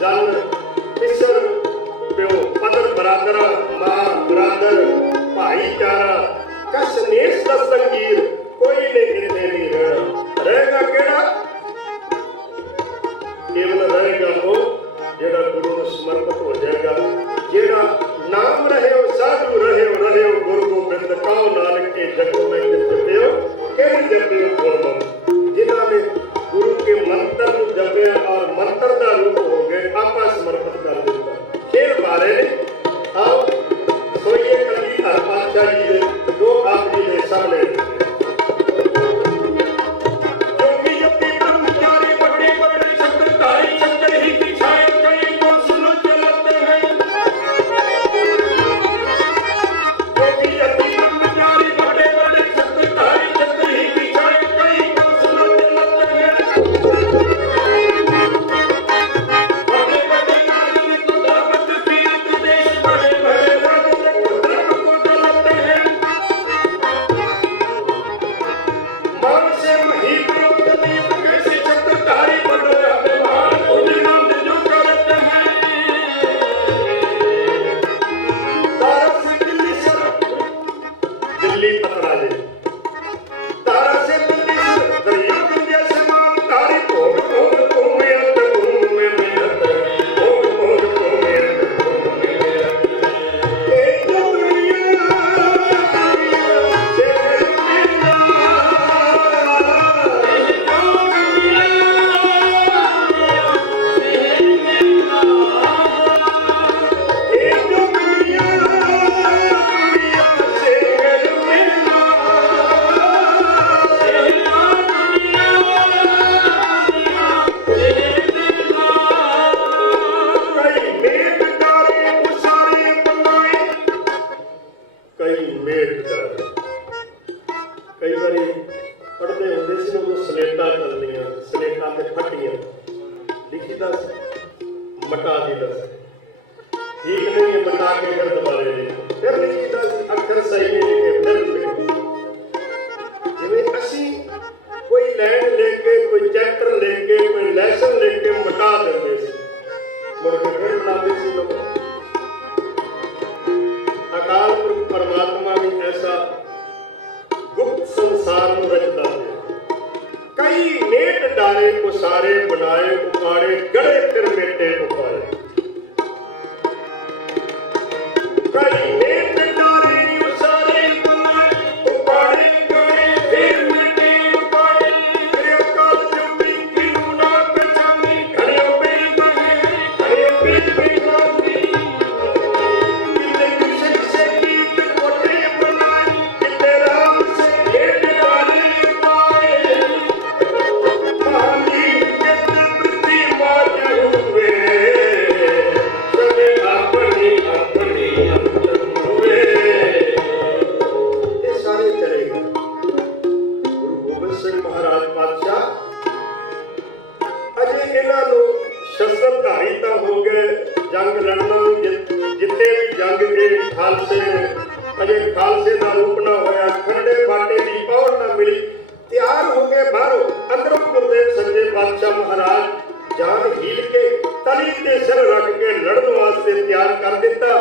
ਜਨ ਪਿਸਰ ਪਿਓ ਪਦਰ ਬਰਾਦਰ ਮਾਂ ਬਰਾਦਰ ਭਾਈਚਾਰਾ ਕਸ ਨੇਸ ਦਾ ਸੰਗੀਰ ਕੋਈ ਨਹੀਂ ਕਿਤੇ ਨਹੀਂ ਰਹੇਗਾ ਕਿਹੜਾ ਕੇਵਲ ਰਹੇਗਾ ਉਹ ਜਿਹੜਾ ਗੁਰੂ ਨੂੰ ਸਮਰਪਿਤ ਹੋ ਜਾਏਗਾ ਜਿਹੜਾ ਨਾਮ ਰਹਿਓ ਸਾਧੂ ਰਹਿਓ ਗੁਰੂ ਗੋਬਿੰਦ ਕਉ ਨਾਨਕ ਕੇ ਜਗ ਮੈਂ ਜਪਿਓ ਕਿਹੜੀ ਜਪਿਓ ਗੁਰਮੁਖ ਜਿਨ੍ਹਾਂ ਨੇ ਗੁਰੂ ਕੇ ਮੰਤਰ ਨੂੰ ਜਪਿਆ ਔਰ ਮੰਤਰ ਦਾ ਰੂਪ ਹੋ ਗਏ ਆਪਾ ਸਮਰਪਿਤ ਕਰ ਦਿੱਤਾ ਖੇਰ ਬਾਰੇ ਨੇ ਆਓ ਸੋਈਏ ਕਵੀ ਹਰ ਪਾਤਸ਼ਾਹ ਜੀ ਦੇ ਦੋ ਆਪ ਜੀ ਦੇ ਸਾਹਮਣੇ ਕਈ ਵਾਰੀ ਪੜ੍ਹਦੇ ਹੁੰਦੇ ਸੀ ਉਦੋਂ ਸਲੇਟਾਂ ਚੱਲਦੀਆਂ ਸਲੇਟਾਂ ਤੇ ਫੱਟੀਆਂ ਲਿਖੀਦਾ ਮਟਾ ਦੀ ਦੱਸ ਠੀਕ ਨਹੀਂ ਮਟਾ ਕੇ ਫਿਰ ਦੁਬਾਰੇ ਲਿਖੋ ਫਿਰ ਲਿਖੀਦਾ ਅੱਖਰ ਸਹੀ ਨਹੀਂ ਲਿਖੇ ਫਿਰ ਲਿਖੋ ਜਿਵੇਂ ਅਸੀਂ ਕੋਈ ਲਾਈਨ ਲਿਖ ਕੇ ਕੋਈ ਚੈਪਟਰ ਲਿਖ ਕੇ ਕੋਈ ਲੈਸਨ ਲਿਖ ਕੇ ਮਟਾ ਦਿੰਦੇ ਸੀ ਮੁੜ ਕੇ ਫਿਰ ਬਣਾਉਂਦੇ ਸੀ ਲੋਕ ਅਕਾਲ ਪੁਰਖ ਪਰਮਾਤਮਾ ਵੀ ਐਸਾ ਗੁਪਤ ਸੰਸਾਰ ਨੂੰ ਰਚਦਾ ਹੈ ਕਈ ਨੇਟ ਡਾਰੇ ਉਸਾਰੇ ਬਣਾਏ ਉਪਾੜੇ ਗੜੇ ਫਿਰ ਮੇਟੇ ਉਪਾੜੇ ਕਈ ਨੇਟ ਡਾਰੇ ਉਸਾਰੇ ਬਣਾਏ ਉਪਾੜੇ ਗੜੇ ਫਿਰ ਮੇਟੇ ਉਪਾੜੇ ਤੇਰੇ ਅਕਾਲ ਜੁਬੀ ਕਿਨੂੰ ਨਾ ਪਛਾਣੀ ਘੜੇ ਪਈ ਬਹੇ ਘੜੇ ਪਈ ਬੇਗਾਨੀ खालसे का रूप न होया खंडे बाटे की पौड़ न मिली तैयार हो गए बाहरों अंदरों गुरुदेव संजय पातशाह महाराज जान हील के तली ते सिर रख के लड़न वास्ते तैयार कर दिता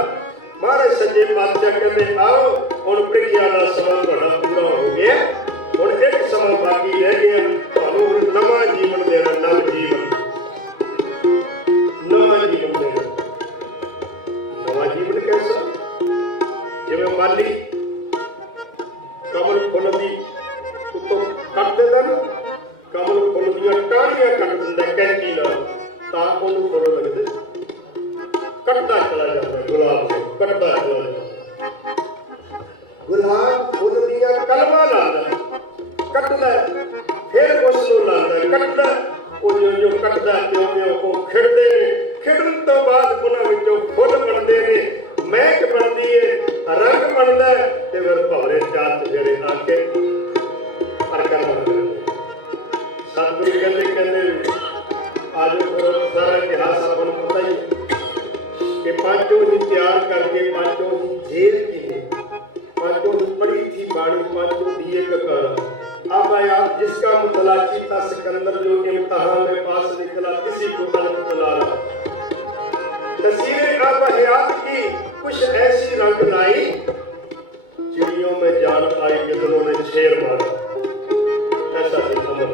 महाराज संजय पातशाह कहते आओ हुण प्रीखिया का समा तुहाडा पूरा हो गया हुण एक समा बाकी रह गया तुहानूं नवां जीवन देना नव जीवन देना नवां जीवन कैसा जिवें माली कमल फुल दी उत्तों कट देता ना कमल फुल दियां टाहणियां कट दिंदा कैंची नाल तां ओनूं फुल लगदे कटदा चला जांदा गुलाब नूं कटदा चला जांदा गुलाब फुल दियां कलमां लांदा कटदा फिर उस नूं लांदा कटदा ਉਹ ਜੋ ਕੱਟਦਾ ਕਿਉਂ ਉਹ ਖਿੜਦੇ ਨੇ ਖਿੜਨ ਤੋਂ ਬਾਅਦ ਉਹਨਾਂ ਵਿੱਚੋਂ ਫੁੱਲ ਬਣਦੇ ਨੇ ਮਹਿਕ ਬਣਦੀ ਏ ਰੰਗ ਬਣਦਾ ਤੇ ਫਿਰ ਭਵਰੇ ਚਾਰ ਜਿਹੜੇ ਆ ਕੇ ਪ੍ਰਕਟ ਹੁੰਦੇ ਸਤਿਗੁਰੂ ਕਹਿੰਦੇ ਆਜੋ ਕਰੋ ਸਾਰਾ ਇਤਿਹਾਸ ਆਪਾਂ ਨੂੰ ਪਤਾ ਹੀ ਕਿ ਪਾਂਚੋਂ ਹੀ ਤਿਆਰ ਕਰਕੇ ਪਾਂਚੋਂ ਹੀ ਜੇਲ ਕੀਏ पांचों बड़ी थी बाणी पांचों दिए ककारा अब आप जिसका मुतला कीता सिकंदर जो इम्तहान में पास निकला किसी को अलग तला तस्वीरें अब हयात की कुछ ऐसी रंग लाई, चिड़ियों में जान आई गिदड़ों ने शेर मारा। ऐसा ही समझ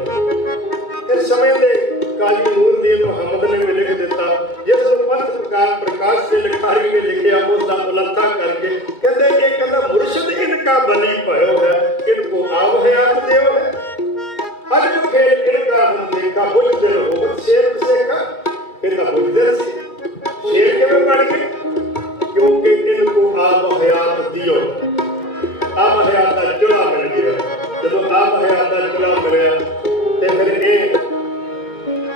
फिर समय दे काजी नूरदीन मुहम्मद ने भी लिख दिता, जिस पंथ प्रकाश से लिखारी ने लिखिया उसका मुलत्था करके कहते ये कहता मुर्शिद इनका बली भयो है, इनको आव हयात देव है। हर जो खेल इनका हम देखा बुझ दिल हो शेर से का इनका बुझ दिल से शेर के में पड़ गए, क्योंकि इनको आब हयात दियो। आब हयात का चुला मिल गया, जब आब हयात का चुला मिले तो फिर ये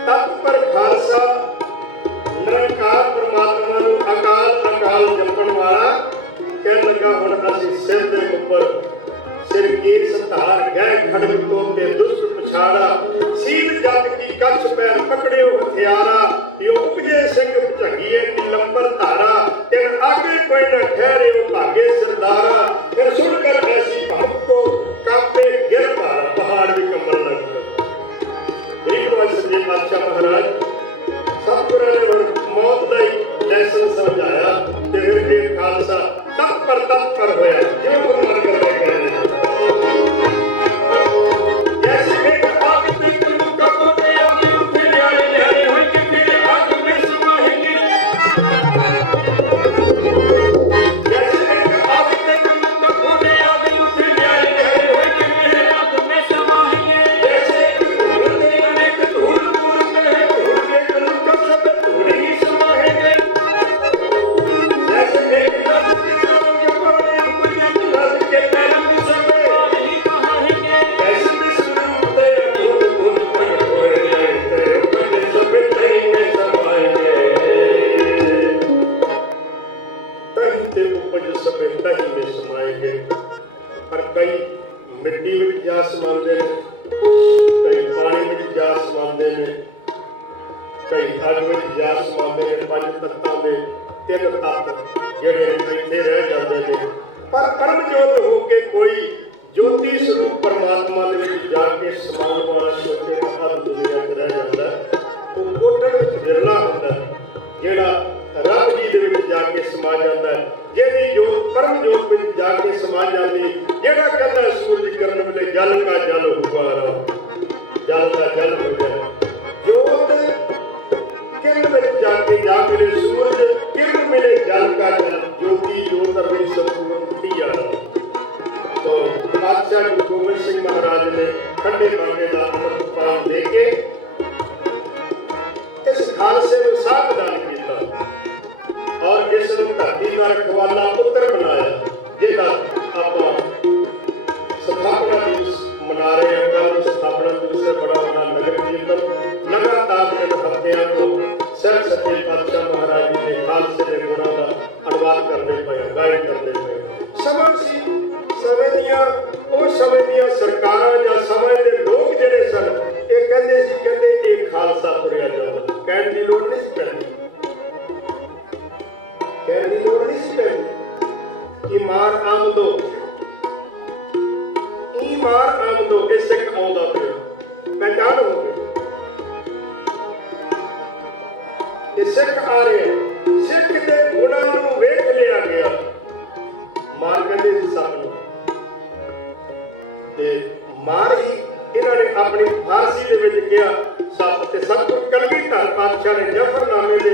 तत्पर खालसा निरंकार परमात्मा नूं अकाल अकाल जपण वाला कहण लगा हुण असीं सिर दे उपर सिर कीर सतार गए खड़ग तो ते दुष्ट पछाड़ा सील जग की कछ पैर पकड़ियो हथियारा यो उपजे सिंह भजंगीए की लंबर धारा तेन आगे कोई न ठहरे भागे सरदारा फिर सुनकर ऐसी भक्त को कांपे गिर पहाड़ भी कंबन लग सच्चे बादशाह महाराज सतगुरां ने मौत का लैसन समझाया ते फिर ये खालसा तत्पर होया जिवें गुरु नानक देव कहते हैं जैसे एक आग ते कलुका कोटे आगे उठे न्यारे न्यारे होई के फिर आग में समाएंगे। जैसे एक आग ते कलुका कोटे आगे उठे न्यारे न्यारे होई के फिर आग में समाएंगे। जैसे पर कई मिट्टी में जा समाते हैं, कई पानी में जा समाते हैं, कई अग में जा समाते हैं। पंज तत्तां दे तीन तत्त ਜਿਹੜੇ ਇੱਥੇ ਰਹਿ ਜਾਂਦੇ ਨੇ, ਪਰ ਪਰਮ ਜੋਤ ਹੋ ਕੇ ਕੋਈ ਜੋਤੀ ਸਰੂਪ ਪਰਮਾਤਮਾ ਦੇ ਵਿੱਚ ਜਾ ਕੇ ਸਮਾਉਣ ਵਾਲਾ ਛੋਟੇ ਅੱਧ ਦੁਨੀਆ 'ਚ ਰਹਿ ਜਾਂਦਾ। ਉਹ ਕੋਟੜ ਵਿੱਚ ਵਿਰਲਾ ਹੁੰਦਾ ਜਿਹੜਾ ਰੱਬ ਜੀ ਦੇ ਵਿੱਚ ਜਾ ਕੇ ਸਮਾ ਜਾਂਦਾ ਹੈ, ਜਿਹਦੀ ਜੋਤ ਪਰਮ ਜੋਤ ਵਿੱਚ ਜਾ ਕੇ ਸਮਾ ਜਾਂਦੀ, ਜਿਹੜਾ ਕਹਿੰਦਾ ਸੂਰਜ ਕਿਰਨ ਵੇਲੇ ਜਲ ਕਾ ਜਲ ਹੁਬਾਰਾ ਜਲ ਦਾ ਜਲ ਹੋ ਜਾਏ। ਜੋਤ किरण में जाके जा मिले सूरज, किरण मिले जल का जल, ज्योति ज्योत रवि संपूर्ण तो बादशाह गुरु गोबिंद सिंह महाराज ने ठंडे पानी का अमृत पान दे के इस खालसे को साथ प्रदान किया और इस धरती का रखवाला पुत्र बनाया, जिसका आप स्थापना दिवस मना रहे हैं। कल स्थापना दिवस से बड़ा होना नगर कीर्तन लगातार इन हफ्तियां को सर सच्चे बादशाह महाराज जी ने खालसे के गुणों का अनुवाद करने पे गाइड करने पे समय सी समय दिया सरकारां या समय के लोग जिहड़े सन ये कहते एक खालसा तुरिया जाओ, कहण दी लोड़ नहीं सी पैंदी, कहण दी लोड़ नहीं सी पैंदी। ईमान आमदो ये सिख आउंदा पिया पहचान हो गई, ये सिख आ रहे हैं, सिख के गुणां नूं वेख लिया गया। मार कहते सी सानूं ते मार ही इन्हां ने अपनी फारसी दे विच किया सत्य ते सतगुर कलगीधर पातशाह ने जफरनामे दे